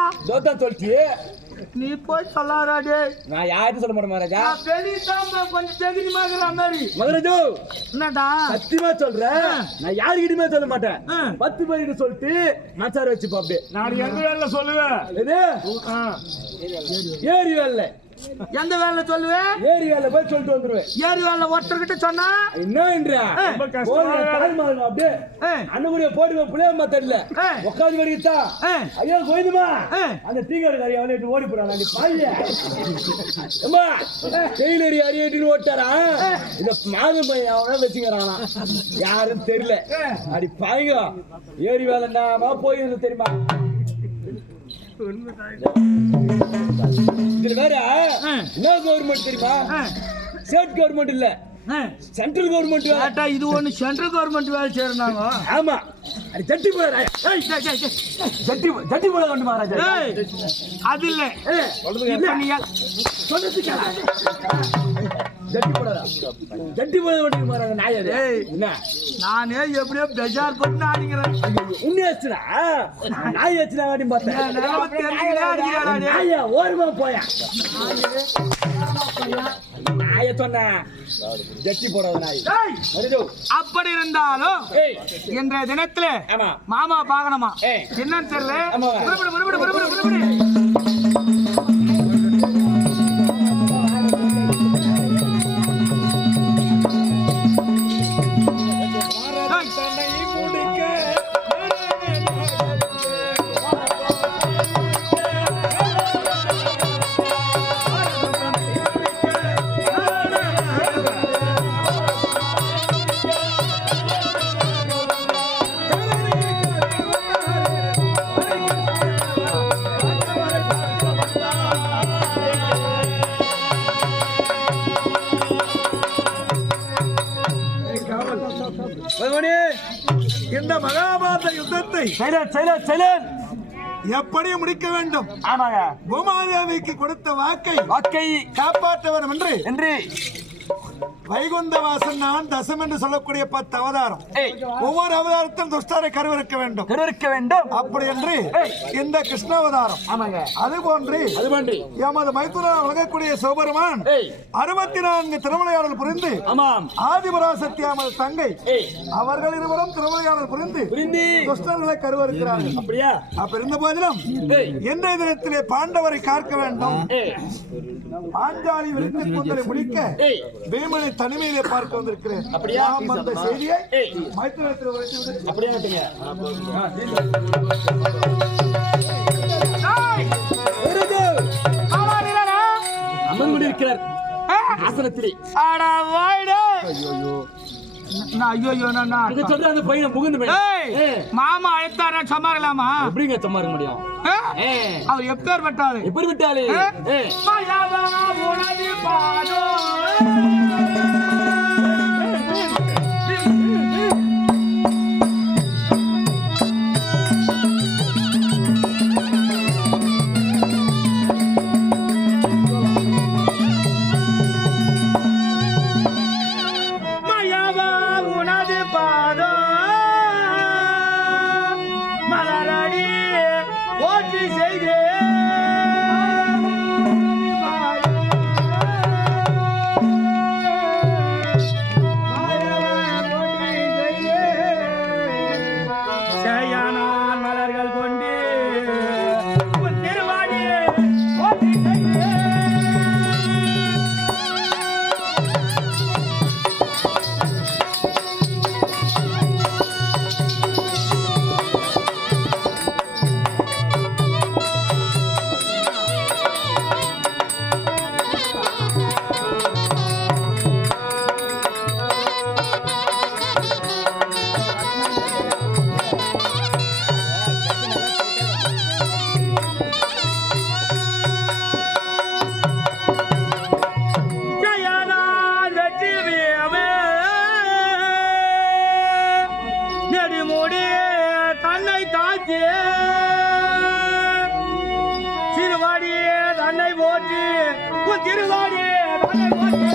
சொல்லிட்டியே நீ போய் சொல்லாரா? நான் யாரும் சொல்ல மாட்டேன் மகாராஜா. கொஞ்சம் தெரியுமாங்கிற மாதிரி. மகாராஜா என்னடா சத்தியமா சொல்றேன், நான் யாருக்கிட்டுமே சொல்ல மாட்டேன். 10 பேர்கிட்ட சொல்லிட்டு மச்சார வச்சுப்பா. அப்படியே நான் எந்த வேலை சொல்லுவேன்? ஏரி வேலை. எந்த வேலை சொல்லுவேன்? ஏரி வேலை போய் சொல்லிட்டு வந்துருவேன். ஏரி வேலை ஒருத்தர்கிட்ட சொன்னா என்னன்றா அப்படியே அண்ணனுடைய போட்டு புளியம்மா தெரியல உட்காந்து வரைக்குதா. ஐயோ கோயிலுமா அந்த டீக்கடை கறி அவனை ஓடி போறான். நீ பாய்யா அம்மா டெய்லரி அரியட்டின்னு ஓட்டாரா. இந்த மாதம் பையன் அவன வச்சுக்கிறானா யாரும் தெரியல. அடி பாய்ங்க ஏரி வேலைன்னா போய் தெரியுமா? இதுல வேற என்ன கவர்மெண்ட் தெரியுமா? ஸ்டேட் கவர்மெண்ட் இல்ல, சென்ட்ரல் கவர்மெண்ட். இது ஒண்ணு சென்ட்ரல் கவர்மெண்ட் வேலை செய்யறாங்க. ஆமா அது ஜட்டி போட ஜட்டி போட வேண்டும் மகாராஜா. அது இல்ல ஜட்டி போட வேண்டும் மகாராஜா. நானே எப்படியோ பெஜார் பண்ணி ஆடிக்கிறேன். உண்மையாச்சுடா நாய் வச்சுனா வாட்டி பார்த்தேன். ஓரமா போயா நாய சொன்ன ஜட்டி போடாத நாய். அப்படி இருந்தாலும் இன்றைய தினத்துல மாமா பாக்கணுமா என்னன்னு தெரியல. இந்த மகாபாரத யுத்தத்தை எப்படி முடிக்க வேண்டும்? பூமாதேவிக்கு கொடுத்த வாக்கை காப்பாற்ற வேண்டும் என்று வைகுந்தவாசன் நான் தசம் என்று சொல்லக்கூடிய 10 அவதாரம். ஒவ்வொரு அவதாரத்திலும் துஷ்டரை கருவிருக்க வேண்டும். அப்படி என்று இந்த கிருஷ்ண அவதாரம். அது போன்று எமது மைத்துனர் வழங்கக்கூடிய சிவபெருமான் 64 திருவிளையாடல் புரிந்து ஆதிபராசக்தி எமது தங்கை அவர்கள் இருவரும் திருவிளையாடல் புரிந்து துஷ்டர்களை கருவிருக்கிறார்கள். அப்ப இருந்த போதிலும் இன்றைய தினத்திலே பாண்டவரை காக்க வேண்டும். பாஞ்சாலி விருத்தி கூந்தலை முடிக்க பீமனை தனிமையிலே பார்க்க வந்திருக்கிறேன். அந்த செய்தியை மைத்திரத்தில் ஆசனத்திலே மாமா அழைத்தாரா சமாளலாமா? எப்படிங்க சமாளிக்க முடியும்? அவர் எப்பேர் விட்டாரு எப்படி விட்டாலே தன்னை போற்றி உன் திருவாடி தன்னை போற்றி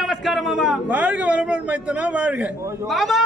நமஸ்காரம் மாமா. வாழ்க வரம்பன் மைத்தனா வாழ்க மாமா.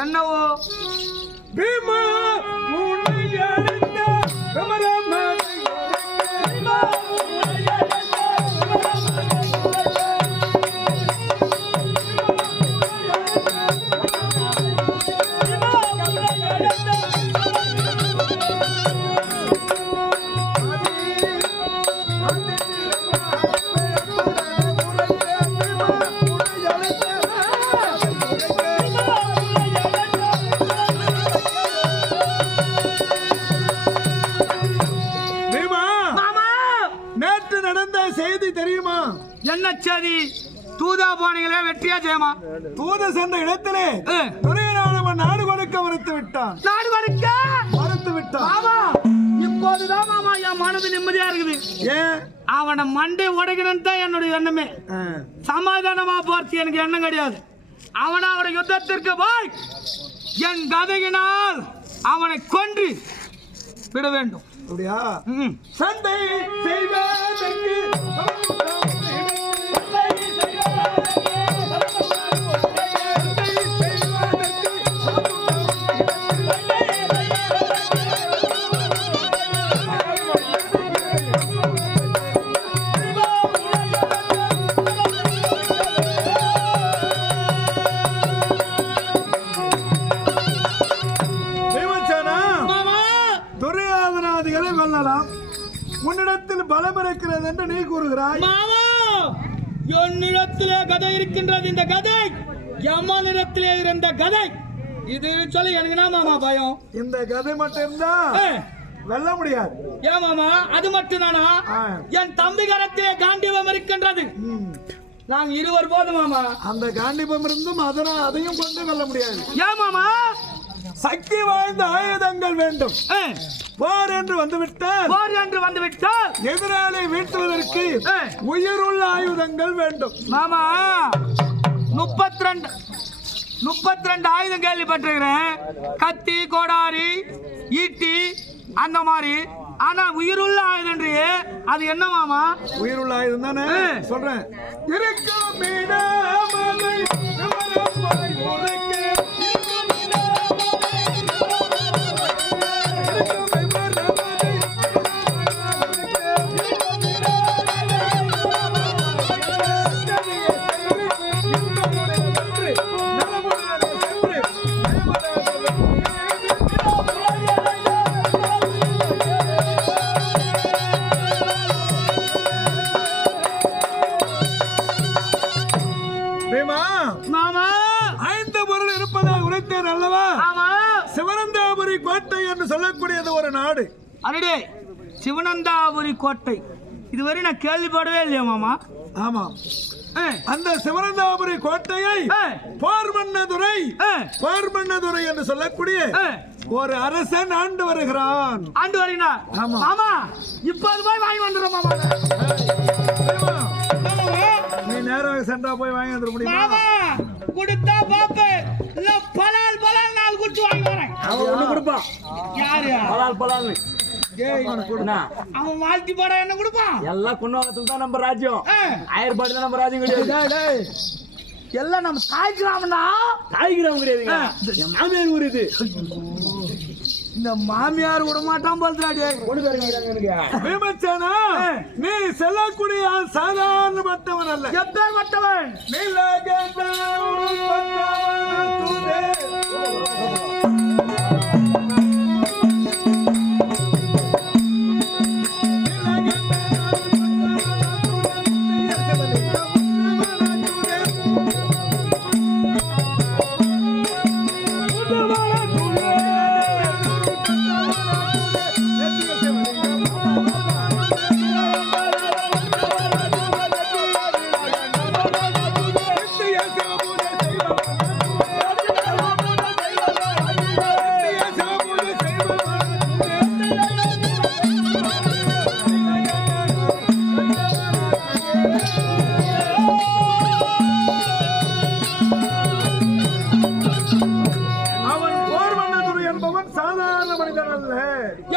என்னவோ பீமா உன்னை அழைத்த கமலமாலை பீமா உன்னை அழைத்த என்ன செய்தி? தூதா போனீங்களே வெற்றியா ஜெயமா? தூத சென்ற இடத்திலே துரையனானவன் நாடு கொடுக்க மறுத்து விட்டான். நாடு கொடுக்க மறுத்து விட்டான். மாமா, இப்போதுதான் மாமா என் மனது நிம்மதியா இருக்குது. ஏன்? அவனை மண்டை உடைக்கணும்னு தான் என்னுடைய எண்ணமே. சமாதானமா போறது எனக்கு எண்ணம் கிடையாது. அவனை அவருடைய யுத்தத்திற்கு போய் என் கதையினால் அவனை கொன்று விட வேண்டும். அப்படியா? சண்டை செய்வதற்கு உன்னிடத்தில் பலம் இருக்கிறது என்று நீ கூறுகிறாய். மாமா, என்னிடத்திலே கதை இருக்கின்றது. இந்த கதை யமனிடத்திலே இருந்த கதை. இது சொல்லி எனக்கு என்ன மாமா பயம்? இந்த கதை மட்டும் இருந்தா வெல்ல முடியாது. ஏன் மாமா? அது மட்டும் தானா? என் தம்பி கரத்திலே காண்டீபம் இருக்கின்றது. நாங்க இருவர் போதும் மாமா. அந்த காண்டீபம் இருந்தும் அதையும் கொண்டு வெல்ல முடியாது. ஏன் மாமா? சக்தி வாய்ந்த ஆயுதங்கள் வேண்டும். போர் என்று வந்துவிட்டால் எதிராளி வீழ்த்துவதற்கு உயிருள்ள ஆயுதங்கள் வேண்டும். மாமா, 32 ஆயுதம் கேள்விப்பட்டிருக்கிறேன். கத்தி, கோடாரி, ஈட்டி, அந்த மாதிரி. ஆனா உயிருள்ள ஆயுதம் அது என்ன மாமா? உயிருள்ள ஆயுதம் தானே சொல்றேன். மாமா, 5 பொருள் இருப்பதாக உரைத்தேன் அல்லவா? சிவனந்தாபுரி கோட்டை என்று சொல்லக்கூடியது ஒரு நாடு. அடடே, சிவனந்தாபுரி கோட்டை இதுவரை நான் கேள்விப்படவே இல்லையா மாமா? ஆமா, அந்த சிவனந்தாபுரி கோட்டையை பார்மன்னதுரை என்று சொல்லக்கூடிய ஒரு அரசன் ஆண்டு வருகிறான். ஆண்டு வருகிறான். மாமா, இப்போது போய் வாங்கி வந்துடுறோம் மாமா. சென்றா போய் வாங்கி வந்துட முடியுமா? மாமா கொடுத்தா பாப்பேன் இல்ல பலால் பலால் 4 குடுத்து வாங்கி வரேன். அவன் ஒண்ணு கொடுப்பான். யாரு பலால் அவன் வாழ்க்கை போட என்ன கொடுப்பான்? எல்லாம் கொண்டாடத்துக்கு தான் நம்ம ராஜ்யம். 1000 ரூபாய் தான் நம்ம ராஜ்யம் கிடையாது. எல்லாம் நம்ம தாய் கிராமம்டா. தாய் கிராமம் கிடையாதுங்க. என் மாமியார் ஊர் இது. இந்த மாமியார் விட மாட்டான் போல்றாடி. கொண்டு போறீங்க. பீமசேனா, நீ செல்லக்கூடிய சாதாரணப்பட்டவன் அல்ல. எப்பேற்பட்டவன்?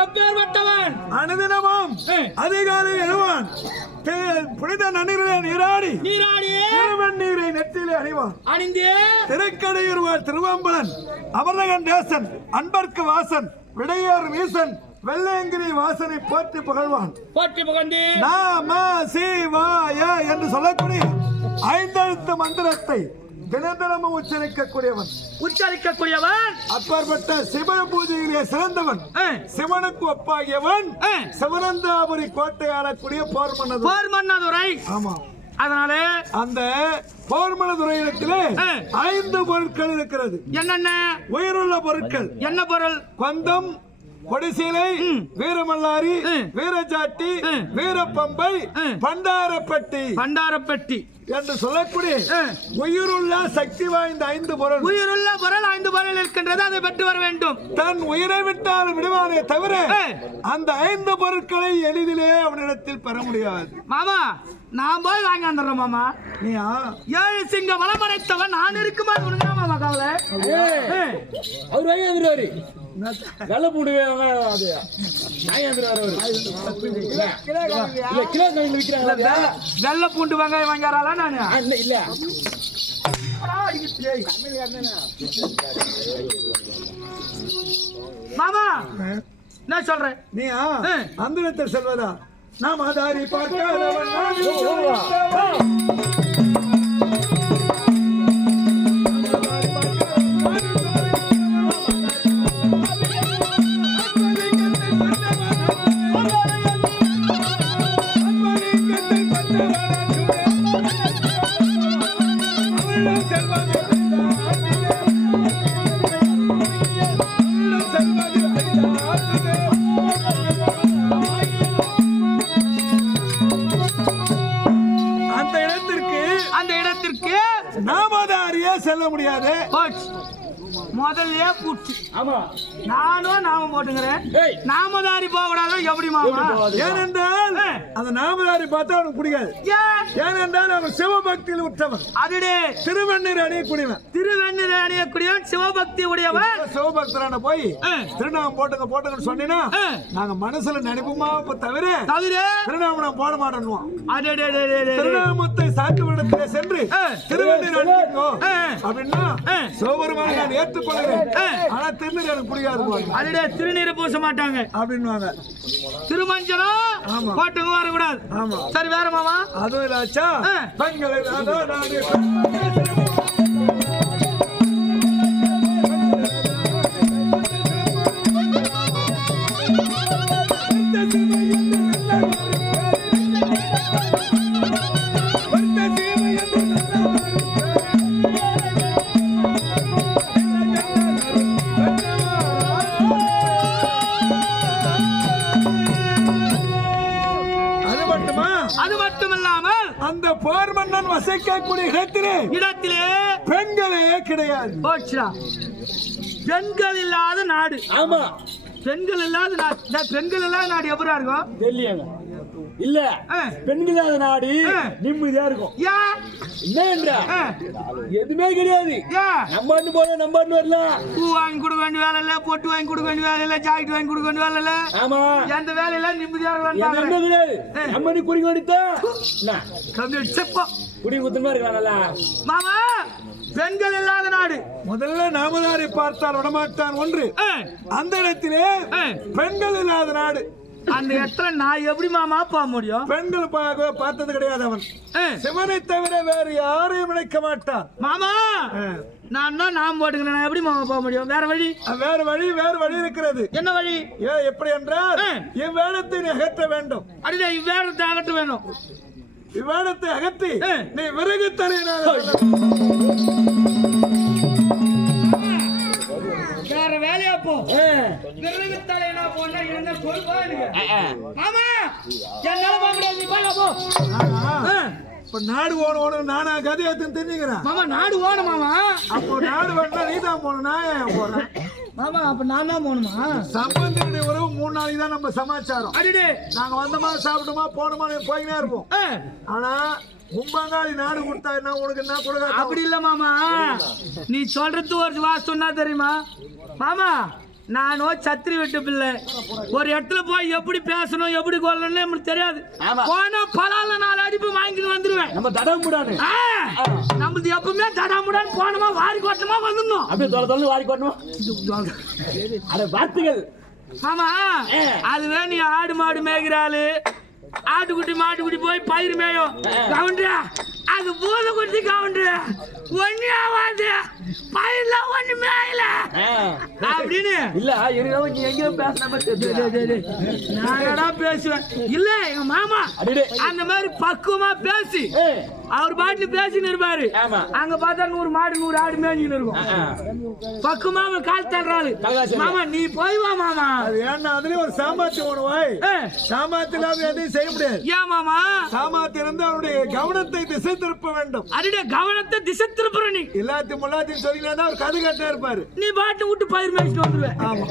எப்பேற்பட்டவன்? அனுதினமும் அதிகாலை எழுவான், புனித நன்னீரிலே நீராடி திருவண்ணீரை நெற்றிலே அணிவான். அணிந்தே திருக்கடையூர் திருவம்பலன், அமரகன் தேசன், அன்பர்க்கு வாசன், விடையார் வீசன், வெள்ளையங்கிரி வாசனை போற்றி புகழ்வான். போற்றி புகழ்ந்து நாம சிவாய என்று சொல்லக்கூடிய 5 எழுத்து மந்திரத்தை தினந்தனமும் உச்சரிக்கக்கூடியவன் அப்பேற்பட்ட சிவ பூஜையிலே சிறந்தவன், சிவனுக்கு ஒப்பாகியவன், சிவனந்தாபுரி கோட்டை ஆளக்கூடிய போர் மன்னதுரை. ஆமா, அதனால அந்த போர்மனதுரையிடத்திலே 5 பொருட்கள் இருக்கிறது. என்னென்ன? உயிருள்ள பொருட்கள். என்ன பொருள்? கொந்தம், கொடிசீலை, வீரமல்லாரி, வீரச்சாட்டி, வீரப்பம்பை, பண்டாரப்பட்டி என்று சொல்லக்கூடிய உயிருள்ள சக்தி வாய்ந்த 5 பொருள். உயிருள்ள பொருள் 5 பொருள் இருக்கின்றது. அதை பெற்று வர வேண்டும். தன் உயிரை விட்டால் விடுவானே தவிர அந்த 5 பொருட்களை எளிதிலே அவனிடத்தில் பெற முடியாது. மாமா, நான் போய் வாங்கி வந்துடுறேன் மாமா. நீயா 7 சிங்க வளமடைத்தவன் நான் இருக்குமா? உனக்கு மாமா கவலை? அவர் வாங்கி வந்துருவாரு. வெள்ள பூண்டு அது கிலோ விற்கிறாங்க. வெள்ள பூண்டு வெங்காயம் வாங்கிறாளா? நான் இல்ல மாமா நான் சொல்றேன். நீயா அந்த செல்வதா? நாம் ஆதாரி பார்க்காதவன் செல்ல முடியாது. முதல்ல பூச்சி. ஆமா, நாம போட்டுக்கிறேன். நாமதாரி போக கூடாது. எப்படி மாமா? ஏனென்றால் அந்த நாமதாரி பார்த்தா அவனுக்கு பிடிக்காது. ஏனென்றால் அவன் சிவபக்தியில் உற்றவன். அதுடே திருவண்ணீர் அணியக்கூடியவன். திருவண்ணீர் அணியக்கூடியவன் சிவபக்தி உடையவன். சிவபக்தரான போய் திருநாமம் போட்டுங்கன்னு சொன்னீங்கன்னா நாங்க மனசுல நினைப்புமா தவிர திருநாமம் போட மாட்டோம். திருநாமத்தை சாட்டு விடத்திலே சென்று திருவண்ணீர் அணிக்கோ அப்படின்னா சிவபெருமானை நான் ஏற்றுக்கொள்கிறேன். ஆனா திருநீர் எனக்கு பிடிக்காது. அதுடே திருநீரை பூச மாட்டாங்க அப்படின்னுவாங்க. திருமஞ்சனம் போட்டுங்க வரக்கூடாது. ஆமா, சரி வேற மாமா? அதுவும் இல்லாச்சா பெண்களை போர் மன்னன் வசிக்கக்கூடிய இடத்திலே பெண்களே கிடையாது. பெண்கள் இல்லாத நாடு. ஆமா, பெண்கள் இல்லாத நாடு. பெண்கள் இல்லாத நாடு எப்படா இருக்கும்? தெரியல. இல்ல பெண்கள் இல்லாத நாடு நிம்மதியா இருக்கும். என்ன எதுவுமே கிடையாது. நம்ம போல வரலாம். பூ வாங்கி கொடுக்க வேண்டிய வேலை இல்ல, பொட்டு வாங்கி கொடுக்க வேண்டிய வேலை இல்ல, ஜாக்கெட் வாங்கி கொடுக்க வேண்டிய வேலை இல்ல. ஆமா, எந்த வேலையில நிம்மதியா இருக்கலாம் கிடையாது. நம்ம நீ குடி வேண்டித்தான் குடி குத்தமா இருக்காங்கல்ல மாமா. பெண்கள் இல்லாத நாடு முதல்ல நாமதாரை பார்த்தால் விடமாட்டான் ஒன்று. அந்த இடத்திலே பெண்கள் இல்லாத நாடு. அந்த இடத்துல நான் எப்படி மாமா போக முடியும்? பெண்கள் பார்த்தது கிடையாது. அவன் சிவனை தவிர வேறு யாரையும் நினைக்க மாட்டான் மாமா. நான் தான் நாம் போட்டுக்கிறேன். நான் எப்படி மாமா போக முடியும்? வேற வழி இருக்கிறது. என்ன வழி? எப்படி என்றால் இவ்வேடத்தை நீ அகற்ற வேண்டும். அடிதா இவ்வேடத்தை அகற்ற வேணும். இவ்வேடத்தை அகற்றி நீ விறகு தலையினாக வேற வேலையா போ. விறகு தலையினா போனா என்ன சொல்வா எனக்கு? மாமா என்னால போக முடியாது. போ. இப்ப நாடு ஓணும் நானா கதையாத்துன்னு தெரிஞ்சுக்கிறேன். மாமா நாடு ஓணும் மாமா. அப்போ நாடு வேணா நீ தான் போகணும், நான் ஏன் போறேன்? மாமா அப்ப நான் தான் போகணுமா? சம்பந்தியுடைய உறவு 3 நாளைக்கு தான் நம்ம சமாச்சாரம். அடிடே நாங்க வந்தோமா சாப்பிட்டோமா போனோமா போயினே இருப்போம். ஆனா மும்பங்காளி நாடு கொடுத்தா என்ன உனக்கு என்ன கொடுக்க? அப்படி இல்ல மாமா, நீ சொல்றது ஒரு சொன்னா தெரியுமா மாமா? நானும் சத்திரி விட்டு பிள்ளை. ஒரு இடத்துல போய் எப்படி பேசணும் எப்படி கொள்ளணும்னு நமக்கு தெரியாது. போனா பலால 4 அடிப்பு வாங்கிட்டு வந்துருவேன். நம்ம தடாமுடானு நம்மளுக்கு எப்பவுமே தடாமுடான்னு போனோமா வாரி கொட்டமா வந்துடணும். அப்படியே தொலை வாரி கொட்டணும். அட வார்த்தைகள் மாமா. அதுவே நீ ஆடு மாடு மேய்கிறாளு, ஆட்டுக்குட்டி மாட்டுக்குட்டி போய் பயிர் மேயும் கவுண்டா, அது பூத குட்டி கவுண்டா ஒண்ணு ஆகாது, பயிர்ல ஒண்ணு மேயல அப்படின்னு இல்ல. நீ எங்க பேசினா பேசுவேன். இல்ல எங்க மாமா அந்த மாதிரி பக்குவமா பேசி அவர் பாட்டுல பேசின்னு இருப்பாரு. அங்க பார்த்தா 100 மாடு 100 ஆடு மேய்ஞ்சின்னு இருக்கும். பக்குவமா அவர் கால் தள்ளுறாரு. மாமா நீ போய் வா மாமா. ஏன்னா அதுலயும் ஒரு சாமர்த்தியம் ஓடுவாய். சாமர்த்தியம் எதையும் செய்ய முடியாது. ஏன் மாமா? சாமர்த்தியம் இருந்து அவருடைய கவனத்தை திசை திருப்ப வேண்டும். அடியே கவனத்தை திசை திருப்புற நீ எல்லாத்தையும் முல்லாத்தையும் சொல்லினா ஒரு கதை கட்டா இருப்பாரு. நீ பாட்டு விட்டு பயிர் மேய்ச்சிட்டு வந்துருவேன். ஆமா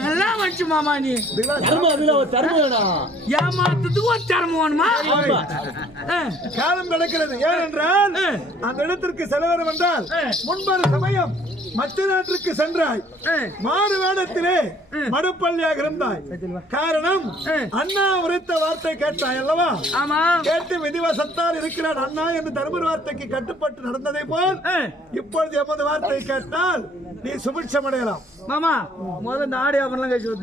நல்லா வச்சு மாமா. நீ ஏமாத்துறதுக்கு ஒரு தர்மம் வேணுமா? காலம் கிடக்கிறது. ஏனென்றால் அந்த இடத்திற்கு செலவரம் என்றால் முன்பொரு சமயம் மற்ற நாட்டிற்கு சென்றாய். மாறு வேடத்திலே மடுப்பள்ளியாக இருந்தாய். காரணம் அண்ணா உரைத்த வார்த்தை கேட்டாய் அல்லவா? ஆமா. கேட்டு விதிவசத்தால் இருக்கிறான் அண்ணா என்று தர்மர் வார்த்தைக்கு கட்டுப்பட்டு நடந்ததை போல் இப்பொழுது எமது வார்த்தை கேட்டால் நீ சுபிட்சம் அடையலாம். மாமா முதல்ல நாடு அப்படிலாம் கழிச்சு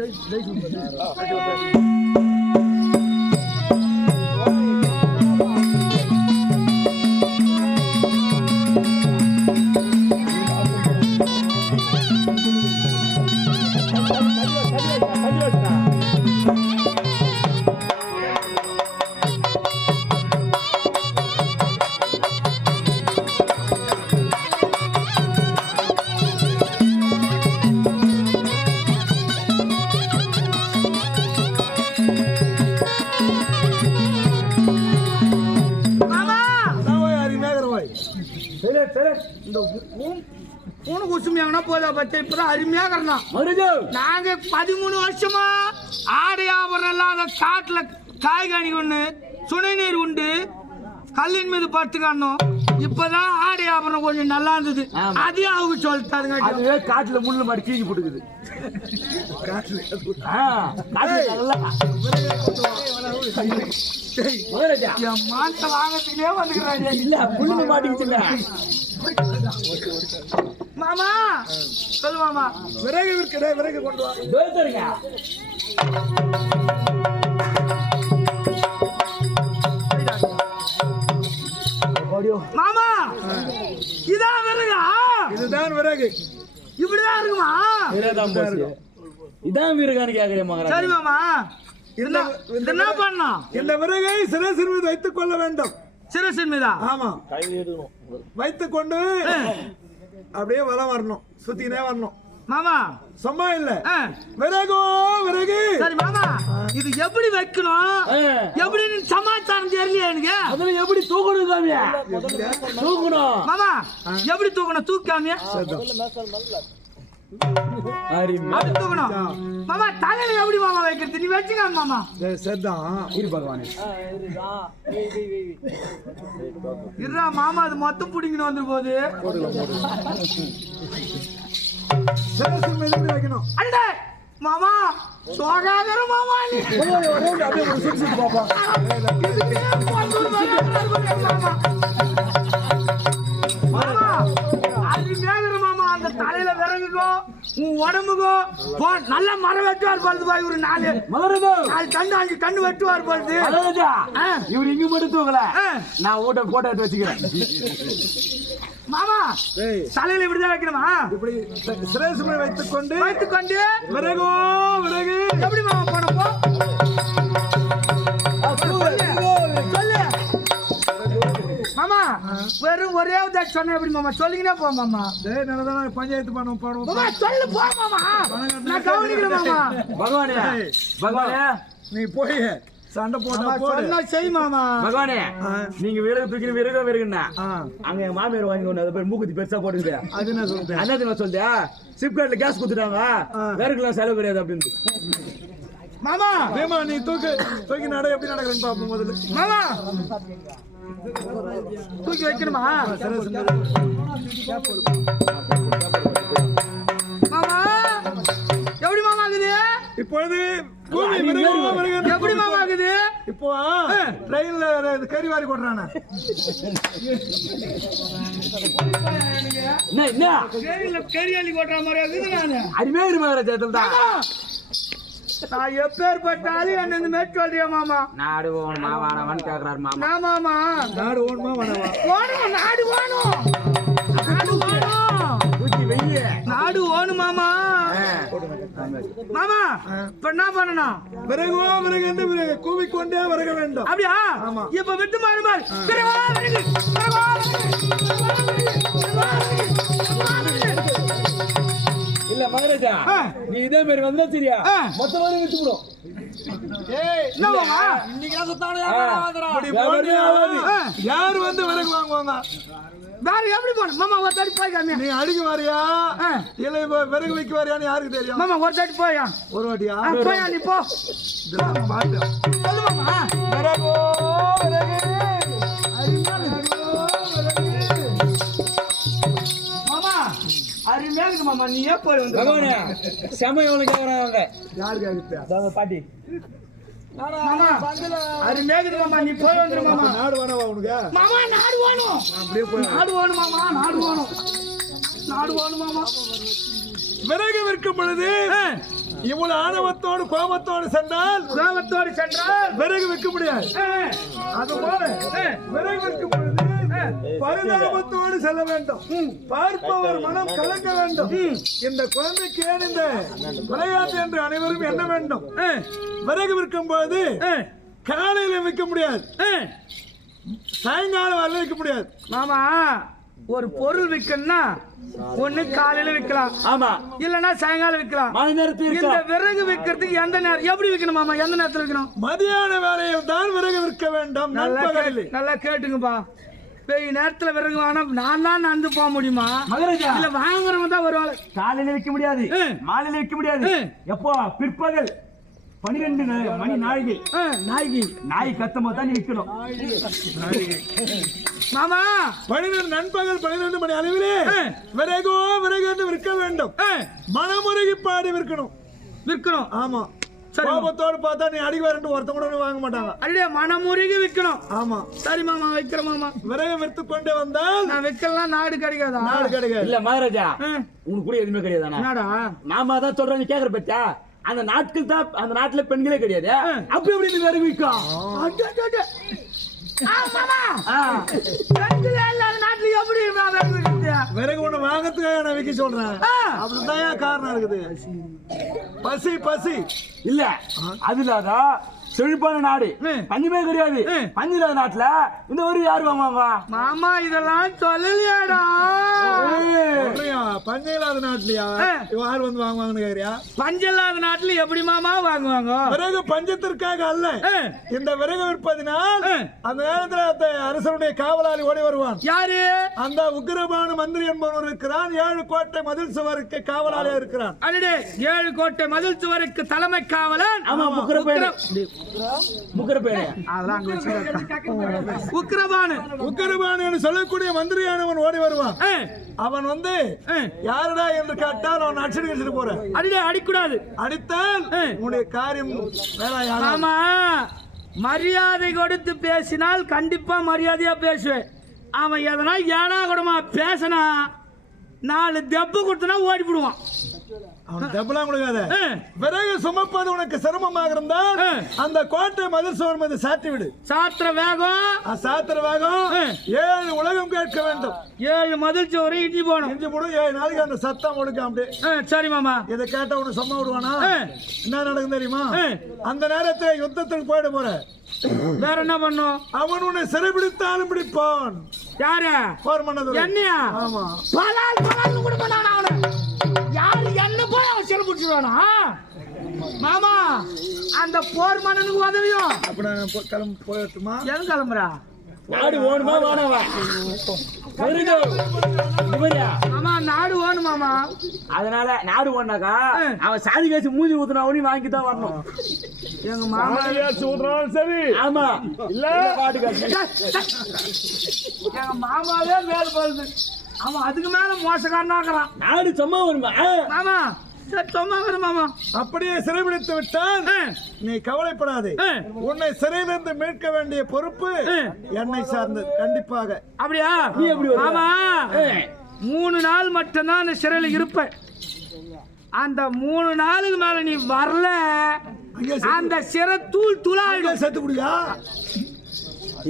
நாங்க 13 வருஷமா ஆடையாபரம் இல்லாத காட்டுல காய்கனி ஒண்ணு சுனை நீர் உண்டு கல்லின் மீது படுத்துக்கணும். இப்பதான் ஆடையாபரம் கொஞ்சம் நல்லா இருந்தது. அதையும் அவங்க சொல்லிட்டாங்க. காட்டுல முள்ளு மாடி கீழி போட்டுக்குது. மாட்டை வாங்கத்துக்கே வந்துக்கிறாங்க. இல்ல முள்ளு மாட்டிக்கிச்சுல மாமா. சொல்லு மாமா. விறகு இருக்கிற விறகு கொண்டு வா. மாமா இதான் விறகா? இதுதான் விறகு. இப்படிதான் இருக்குமா? இதான் விறகான்னு கேக்குறேன். சரி மாமா. என்ன பண்ணா? இந்த விறகை சிரசின் மீது வைத்துக் கொள்ள வேண்டும். சிரசின் மீதா? ஆமா. வைத்துக் கொண்டு அப்படியே வலம் வரணும், சுத்தினே வரணும் மாமா. சும்மா இல்ல விறகோ விறகு. சரி மாமா இது எப்படி வைக்கணும் எப்படின்னு சமாச்சாரம் தெரியலையா எனக்கு? அதுல எப்படி தூக்கணும் காமியா? தூக்கணும் மாமா எப்படி தூக்கணும்? தூக்காமியா அப்படி தூக்கணும் மாமா. தலையில எப்படி மாமா வைக்கிறது? நீ வச்சுக்காங்க மாமா. சரிதான். இரு பகவானே. இருடா மாமா, அது மொத்தம் பிடிங்கன்னு வந்துரு போகுது. சிரசு மீது வைக்கணும். அண்டே மாமா, சோகாதர மாமா நீ. அப்படியே ஒரு சுத்தி பாப்பா. மாமா, அது மேகர மாமா. அந்த தலையில விறகுக்கோ உன் உடம்புக்கோ நல்ல மரம் வெட்டுவார் போறது பாய். ஒரு 4 தண்டு 5 தண்டு வெட்டுவார் போறது. இவர் இங்க மட்டும் தூக்கல, நான் ஊட்ட போட்டோ எடுத்து வச்சுக்கிறேன். மாமா, தலையில இப்படிதான் வைக்கணுமா? இப்படி சிரசு மீது வைத்துக்கொண்டு விறகு எப்படி மாமா போனப்போ சொல்லு மாமா. வெறும் ஒரே தாட் சொன்ன எப்படி மாமா? சொல்லிங்கன்னா போ மாமா. நல்லதான பஞ்சாயத்து பண்ணுவோம் போடுவோம். மாமா சொல்லு போ மாமா, நான் கவனிக்கிறேன் மாமா. பகவானே நீ போய் சண்டை போட்டா போடு. சொன்னா செய் மாமா. பகவானே, நீங்க விறகு தூக்கி விறகுன்னா அங்க எங்க மாமியார் வாங்கி ஒண்ணு, அது பேர் மூக்குத்தி பெருசா போட்டுக்குது. அது என்ன சொல்றேன்? அண்ணா சொல்லியா, சிப்கார்ட்ல கேஸ் குடுத்துட்டாங்க, விறகுலாம் செலவு கிடையாது அப்படின்னு. மாமா வேமா நீ தூக்கி நட. எப்படி நடக்கிறேன்னு பாப்போம் முதல்ல. மாமா தூக்கி வைக்கணுமா? மாமா எப்படி மாமா ஆகுது? இப்பொழுது பூமி எப்படி மாமா ஆகுது? இப்போ ட்ரெயின்ல கறி வாரி போடுறானே. கேரியலி கொட்டுற மாதிரி ஆகுது. நானு அருமையா மகாராஜா தான். நான் எப்பேற்பட்டாலும் என்ன இந்த மேட் சொல்றியா மாமா? நாடு ஓணுமா வானவன் கேக்குறாரு மாமா. நான் மாமா நாடு ஓணுமா வேணாமா? ஓணும், நாடு ஓணும், நாடு ஓணும், நாடு ஓணும் மாமா. மாமா இப்ப என்ன பண்ணணும்? விறகு என்று கூவிக்கொண்டே வருக வேண்டும். அப்படியா? இப்ப விட்டு மாறு மாறு. இல்ல மகாராஜா, நீ இதே மாதிரி வந்தா சரியா மொத்தமா விட்டு விடும். யாரு வந்து விறகு வாங்குவாங்க? வேற எப்படி போன மாமா? ஒரு தாட்டி போய் காமியா. நீ அடிக்க வாரியா இல்ல விறகு வைக்க வாரியான்னு யாருக்கு தெரியும்? மாமா ஒரு தாட்டி போயா. ஒரு வாட்டியா? போயா நீ போ. பாட்டு சொல்லு மாமா. விறகு மாமா அருமையா இருக்கு மாமா. நீ ஏன் போய் வந்து பகவானே செமைய உனக்கு கேக்குறாங்க. யாரு கேக்குது? பாட்டி மாமா அருமையா இருக்கு மாமா. நீ போய் வந்துரு மாமா. நாடு வேணாவா உனக்கு? மாமா நாடு வேணும். அப்படியே போய் நாடு வேணும் மாமா. நாடு வேணும், நாடு வேணும் மாமா. விறகு விற்கும் பொழுது இவ்வளவு ஆணவத்தோடு கோபத்தோடு சென்றால் விறகு விற்க முடியாது. அதுபோல விறகு விற்கும் பொழுது பரிதாபத்தோடு செல்ல வேண்டும். பார்ப்பவர் மனம் கலங்க வேண்டும். இந்த குழந்தைக்கு ஏன் இந்த விளையாட்டு என்று அனைவரும் எண்ண வேண்டும். விறகு விற்கும் போது காலையில விற்க முடியாது, சாயங்காலம் வரல விற்க முடியாது. மாமா ஒரு பொருள் விற்கணும்னா ஒண்ணு காலையில விற்கலாம், ஆமா, இல்லன்னா சாயங்காலம் விற்கலாம். மணி நேரத்துக்கு இந்த விறகு விற்கிறதுக்கு எந்த நேரம் எப்படி விற்கணும் மாமா? எந்த நேரத்துல விற்கணும்? மதியான வேலையில் தான் விறகு விற்க வேண்டும். நல்லா கேட்டுங்கப்பா. வெய் நேரத்துல விறகு வாங்கினா நான் தான் நடந்து போக முடியுமா? மகாராஜா இல்ல வாங்குறவங்க தான் வருவாங்க. காலையில வைக்க முடியாது, மாலையில வைக்க முடியாது. எப்போ? பிற்பகல் 12 மணி நாய் கத்தும் போது தான் விற்கணும் மாமா. நண்பகல் 12 மணி அளவிலே விறகு என்று விற்க வேண்டும். மனமுருகி பாடி விற்கணும். ஆமா, கோபத்தோடு பார்த்தா நீ அடிக்க வரண்டு ஒருத்தங்க கூட வாங்க மாட்டாங்க. அப்படியே மனமுருகி விற்கணும். ஆமா சரி மாமா, வைக்கிறேன் மாமா. விறகு விற்று கொண்டே வந்தால் நான் விற்கலாம், நாடு கிடைக்காதா? நாடு கிடைக்காது. இல்ல மகாராஜா, உனக்கு கூட எதுவுமே கிடையாது. என்னடா மாமா தான் சொல்றேன், நீ கேக்குற பத்தியா? அந்த நாட்கள் தான், அந்த நாட்டுல பெண்களே கிடையாது. அப்ப எப்படி நீ விறகு விற்கும்? விறகு ஒண்ணு வாங்கறதுக்காக நான் விற்க சொல்றேன். அப்படிதான் காரணம் இருக்குது. பசி இல்ல அது இல்லாத செழிப்பான நாடு பஞ்சமே கிடையாது. பஞ்சில்லாத நாட்டுல இந்த ஒரு யாரு வாங்குவாங்க? மாமா இதெல்லாம் சொல்லலையாடா. பஞ்சம் இல்லாத நாட்டுலயா யார் வந்து வாங்குவாங்கன்னு கேக்குறியா? பஞ்சம் இல்லாத நாட்டுல எப்படி மாமா வாங்குவாங்க? விறகு பஞ்சத்திற்காக அல்ல, இந்த விறகு விற்பதினால் அந்த நேரத்தில் அரசனுடைய காவலாளி ஓடி வருவான். யாரு? அந்த உக்கிரபானு மந்திரி என்பவன் இருக்கிறான். 7 கோட்டை மதில் சுவருக்கு காவலாளியா இருக்கிறான். அடடே 7 கோட்டை மதில் சுவருக்கு தலைமை காவலன். ஆமா, உக்கிரபானு என்று சொல்லக்கூடிய மந்திரியானவன் ஓடி வருவான். அவன் வந்து யாருடா என்று கேட்டால் அவன் அடிச்சுட்டு போறேன். அடிடே அடிக்கூடாது. அடித்தால் உன்னுடைய காரியம் வேலையா? ஆமா, மரியாதை கொடுத்து பேசினால் கண்டிப்பா மரியாதையா பேசுவேன். அவன் எதனா ஏனா கூடமா பேசினா 4 தெப்பு கொடுத்தனா ஓடி போடுவான். அவன் தெப்பலாம் கொடுக்காத. விறகு சுமப்பது உனக்கு சிரமமாக இருந்தால் அந்த கோட்டை மதில் சுவர் மீது சாத்தி விடு. சாத்திர வேகம் 7 உலகம் கேட்க வேண்டும். 7 மதில் சுவரை இஞ்சி போடும். 7 நாளைக்கு அந்த சத்தம் ஒடுக்க அப்படியே. சரி மாமா. இதை கேட்ட உனக்கு சும்மா விடுவானா? என்ன நடக்கும் தெரியுமா? அந்த நேரத்தில் யுத்தத்துக்கு போயிட போற. வேற என்ன பண்ணும்? அவன் உன்னை சிறைபிடித்தாலும் பிடிப்பான். யாரு? போர் மன்னதுரை. என்னையா? ஆமா. பலால் பலால் கூட பண்ணானா அவன? யாரு என்ன போய் அவன் சிறைபிடிச்சுவானா? மாமா அந்த போர் மன்னனுக்கு உதவியும். அப்ப நான் கிளம்பி போயிட்டுமா? எங்க கிளம்புறா? நாடு ஓணுமா வானவா? மாமா நாடு ஓணும் மாமா. அதனால நாடு ஓனாக்கா அவன் சாதி காசு மூஞ்சி ஊத்துனா அவனையும் வாங்கி தான் வரணும். எங்க மாமா ஊத்துறாலும் சரி. ஆமா, இல்ல பாட்டு காசு எங்க மாமாவே மேல் போகுது. அவன் அதுக்கு மேல மோசக்காரனாக்குறான். நாடு சும்மா வருமா? மாமா சும்மா வரும் மாமா. அப்படியே சிறைபிடித்து விட்டால் நீ கவலைப்படாதே. உன்னை சிறையிலிருந்து மீட்க வேண்டிய பொறுப்பு என்னை சார்ந்தது கண்டிப்பாக. அப்படியா? நீ எப்படி மாமா 3 நாள் மட்டும்தான் அந்த சிறையில் இருப்பேன். அந்த 3 நாளுக்கு மேல நீ வரல அந்த சிறை தூள் தூளாயிடும். சேர்த்து முடியா?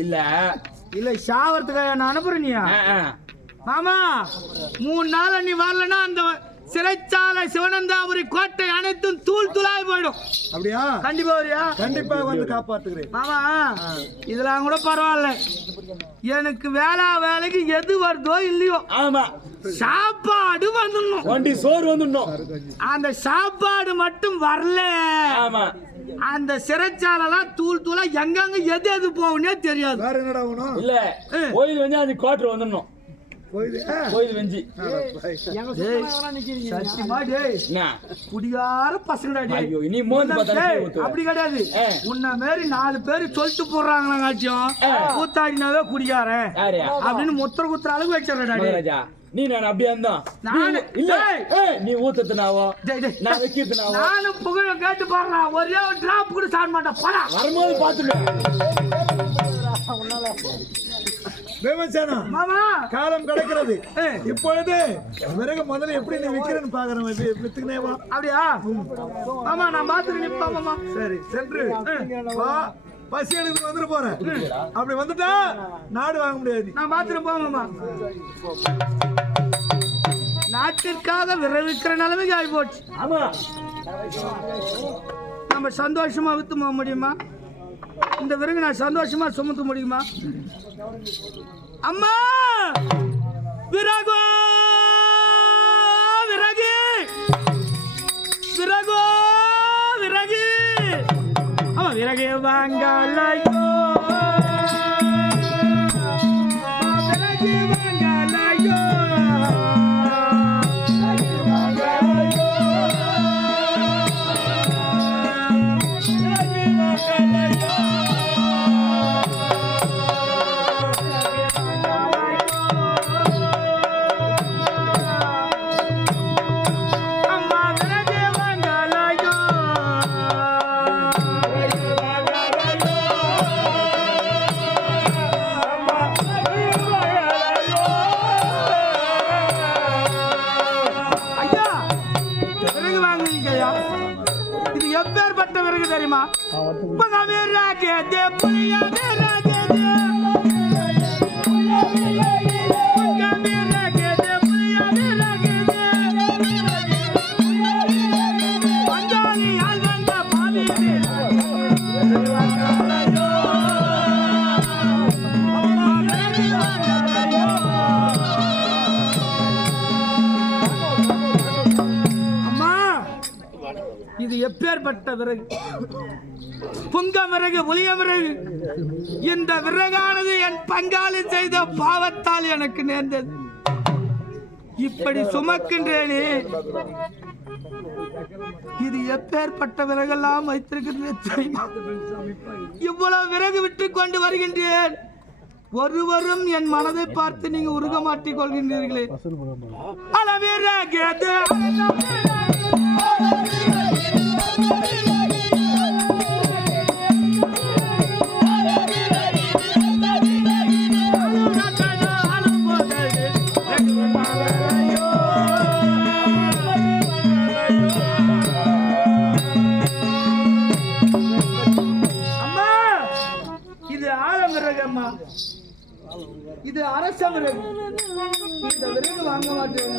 இல்ல சாவறதுக்கு நான் அனுப்புறேனியா? மாமா 3 நாள் நீ வரலன்னா அந்த சிறைச்சாலை சிவனந்தாபுரி கோட்டை அனைத்தும் தூள் தூளாய் போயிடும். அப்படியா? கண்டிப்பா வரியா? கண்டிப்பா வந்து காப்பாத்துக்கிறேன். மாமா இதெல்லாம் கூட பரவாயில்ல. எனக்கு வேலைக்கு எது வருதோ இல்லையோ, ஆமா, சாப்பாடு வந்துடணும். வண்டி சோறு வந்துடணும். அந்த சாப்பாடு மட்டும் வரல, ஆமா, அந்த சிறைச்சாலாம் தூள் தூளா எங்கெங்க எது போகும்னே தெரியாது. வேற என்னடா வேணும்? இல்ல கோயில் வந்து அது குவார்டர் வந்துடணும். கோயில் வெஞ்சி சத்தியமா டேய் குடிகார பசங்கடா டேய். ஐயோ நீ மோந்து பார்த்தா அப்படி கிடையாது. உன்ன மாதிரி 4 பேர் சொல்லிட்டு போடுறாங்களா காட்சியம் கூத்தாடினாவே குடிகாரன் அப்படின்னு முத்திர குத்துற அளவுக்கு வச்சிடறா ராஜா. நீ நான் அப்படியே இருந்தோம். இல்ல நீ ஊத்துனாவோ நான் வைக்கிறதுனாவோ நானும் புகழ கேட்டு பாடுறா. ஒரே ஒரு டிராப் கூட சாப்பிட மாட்டேன். போடா வரும்போது பாத்துட்டேன். மாமா காலம் கிடைக்கிறது. இப்பொழுது விறகு முதல்ல எப்படி நீ விக்கிறேன்னு பாக்குறேன். வித்துக்கினேவா? அப்படியா? ஆமா நான் பாத்துட்டு நிப்பா மாமா. சரி சென்று பசி எடுத்து வந்துட்டு போறேன். அப்படி வந்துட்டா நாடு வாங்க முடியாது. நான் பாத்துட்டு போ மாமா. நாட்டிற்காக விரைவிக்கிற நிலைமைக்கு ஆகி போச்சு. ஆமா, நம்ம சந்தோஷமா வித்து போக முடியுமா? இந்த விறகு நான் சந்தோஷமா சுமத்த முடியுமா? அம்மா விறகு விறகு விறகு விறகு ஆமா விறகு வாங்கலையோ விறகு வாங்கலையோ தெரியுமா? எப்பேற்பட்ட விறகு, புங்க விறகு, புளிய விறகு. இந்த விறகானது என் பங்காளி செய்த பாவத்தால் எனக்கு நேர்ந்தது. இப்படி சுமக்கின்றேனே, இது எப்பேற்பட்ட விறகெல்லாம் வைத்திருக்கிறது. இவ்வளவு விறகு விட்டு கொண்டு வருகின்றேன். ஒருவரும் என் மனதை பார்த்து நீங்க உருக மாட்டிக் கொள்கின்றீர்களே. அளவிறகு இது அரச விறகு. இந்த விறகு வாங்க மாட்டேன்.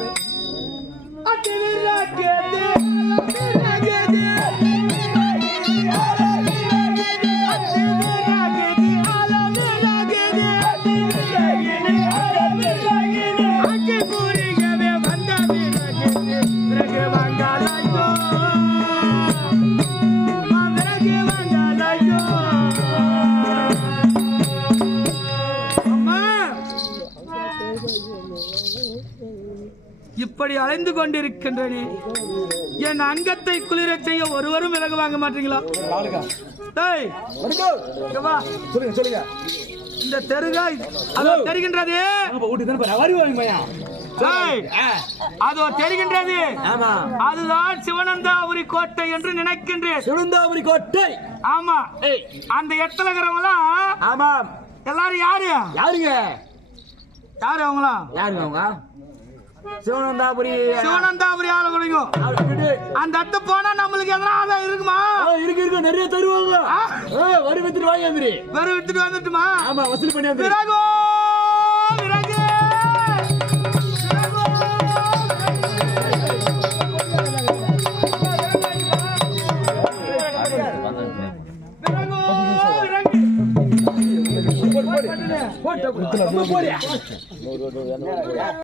இப்படி அலைந்து கொண்டிருக்கின்றனே, என் அங்கத்தை குளிர செய்ய ஒருவரும் விலகு வாங்க மாட்டீங்களா? சொல்லுங்க. இந்த தெருகாய் அதோ தெரிகின்றது, அதோ தெரிகின்றது. அதுதான் சிவனந்தாபுரி கோட்டை என்று நினைக்கின்றேன். சிவனந்தாபுரி கோட்டை? ஆமா. அந்த இடத்துல இருக்கிறவங்களாம் ஆமாம். எல்லாரும் யாரு? யாருங்க? யாரு அவங்களாம்? யாருங்க அவங்க? சிவனந்தாபுரி ஆளுங்களும். அந்த இடத்து போனா நம்மளுக்கு எதனா ஆதாயம் இருக்குமா? இருக்கு, நிறைய தருவாங்க. வரி வித்துட்டு வாங்கி வரி வித்துட்டு வந்துட்டுமா? ஆமா, வசூல் பண்ணி வந்து விறகு போட்டு